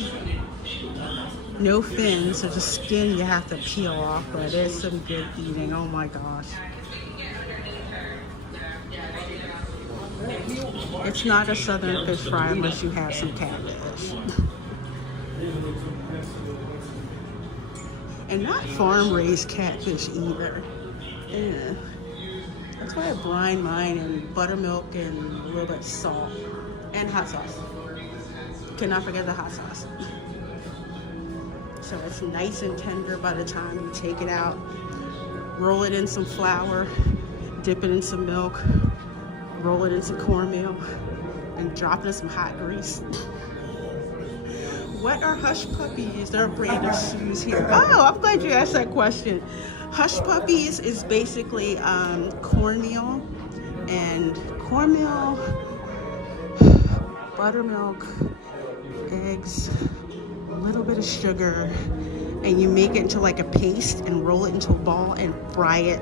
No fins, so the skin you have to peel off, but it's some good eating. Oh my gosh. It's not a southern fish fry unless you have some catfish. And not farm-raised catfish either. Yeah. That's why I brine mine in buttermilk and a little bit of salt and hot sauce. Cannot forget the hot sauce. So it's nice and tender by the time you take it out. Roll it in some flour, dip it in some milk, roll it in some cornmeal, and drop it in some hot grease. What are hush puppies? They're a brand of shoes here. Oh, I'm glad you asked that question. Hush puppies is basically cornmeal, buttermilk, eggs, a little bit of sugar, and you make it into like a paste and roll it into a ball and fry it.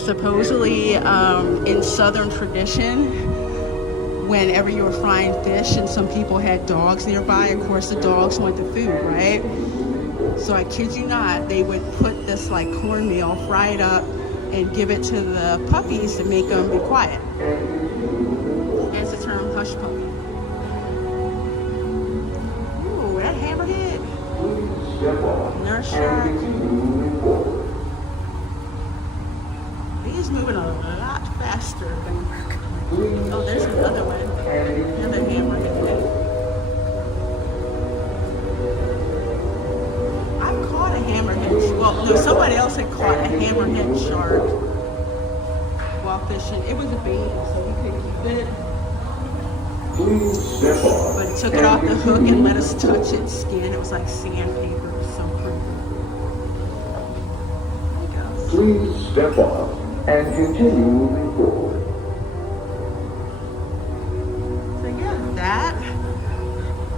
Supposedly, in Southern tradition, whenever you were frying fish and some people had dogs nearby, of course the dogs want the food, right? So I kid you not, they would put this like cornmeal, fry it up, and give it to the puppies to make them be quiet. Hence the term hush puppy. Ooh, that hammerhead. Nurse shark. He's moving a lot faster than... Oh, there's another one. Another hammerhead. I've caught a hammerhead. Well, no, somebody else had caught a hammerhead shark while fishing. It was a baby, so we couldn't keep it. But took it off the hook and let us touch its skin. It was like sandpaper. It was so pretty. Please step off and continue moving forward. That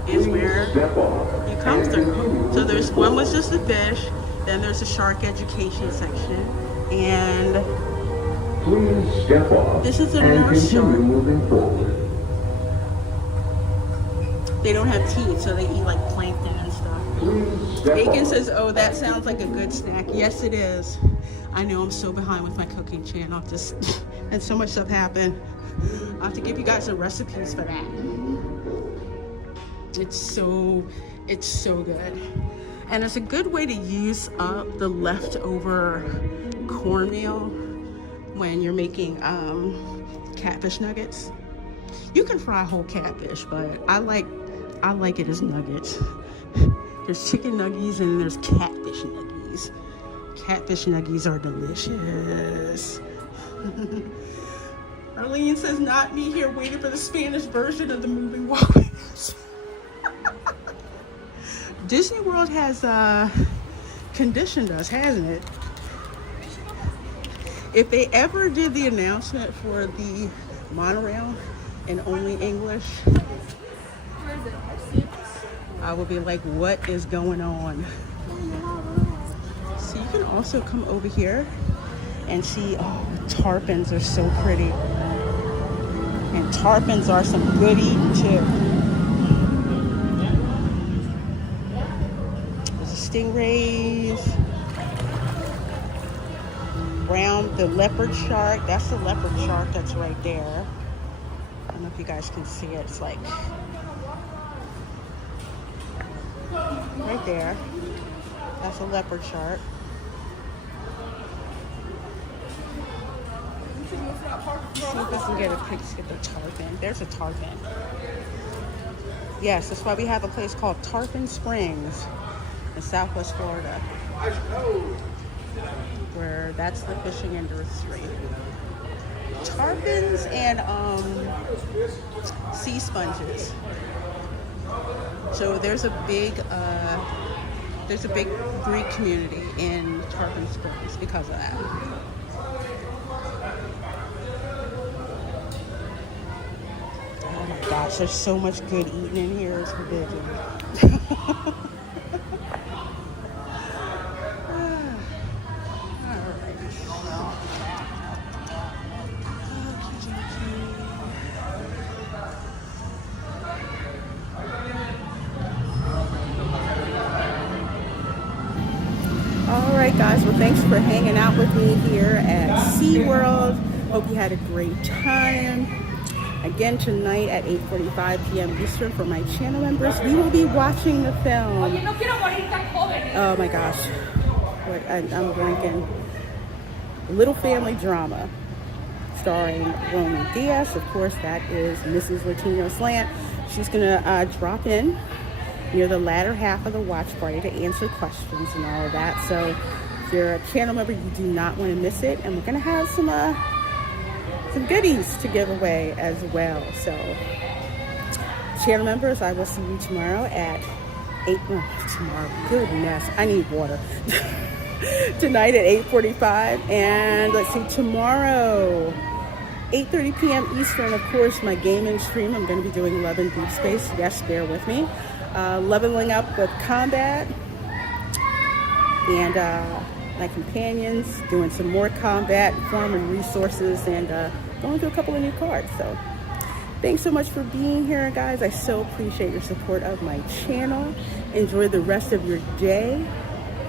is where you come through. So there's one was just the fish, then there's a shark education section, and please step off. This is a nurse shark. Moving forward. They don't have teeth, so they eat like plankton and stuff. Bacon says, "Oh, that sounds like a good snack." Yes, it is. I know I'm so behind with my cooking channel. Just and so much stuff happened. I have to give you guys some recipes for that. It's so good. And it's a good way to use up the leftover cornmeal when you're making catfish nuggets. You can fry whole catfish, but I like it as nuggets. There's chicken nuggies and there's catfish nuggies. Catfish nuggies are delicious. Arlene says, not me here waiting for the Spanish version of the moving walkways. Disney World has conditioned us, hasn't it? If they ever did the announcement for the monorail in only English, I will be like, what is going on? So you can also come over here and see, oh, tarpons are so pretty. And tarpons are some good eating too. There's stingrays. The leopard shark. That's the leopard shark that's right there. I don't know if you guys can see it. It's like right there. That's a leopard shark. See if I can get a picture of the tarpon. There's a tarpon. Yes, that's why we have a place called Tarpon Springs in Southwest Florida, where that's the fishing industry. Tarpons and sea sponges. So there's a big Greek community in Tarpon Springs because of that. Oh my gosh, there's so much good eating in here. It's ridiculous. Alright guys, well thanks for hanging out with me here at SeaWorld. Hope you had a great time. Again tonight at 8:45 p.m. Eastern for my channel members, we will be watching the film. Oh my gosh, I'm blanking. Little Family Drama, starring Roman Diaz. Of course, that is Mrs. Latino Slant. She's gonna drop in near the latter half of the watch party to answer questions and all of that. So if you're a channel member, you do not want to miss it. And we're going to have some goodies to give away as well. So channel members, I will see you tomorrow at 8. Tomorrow, goodness, I need water. Tonight at 8:45. And let's see, tomorrow 8:30 p.m. Eastern, of course, my gaming stream. I'm going to be doing Love in Deep Space. Yes, bear with me. Leveling up with combat and my companions, doing some more combat, farming resources, and going through a couple of new cards. So thanks so much for being here, guys. I so appreciate your support of my channel. Enjoy the rest of your day,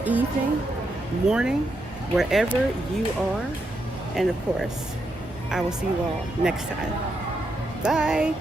evening, morning, wherever you are. And of course, I will see you all next time. Bye.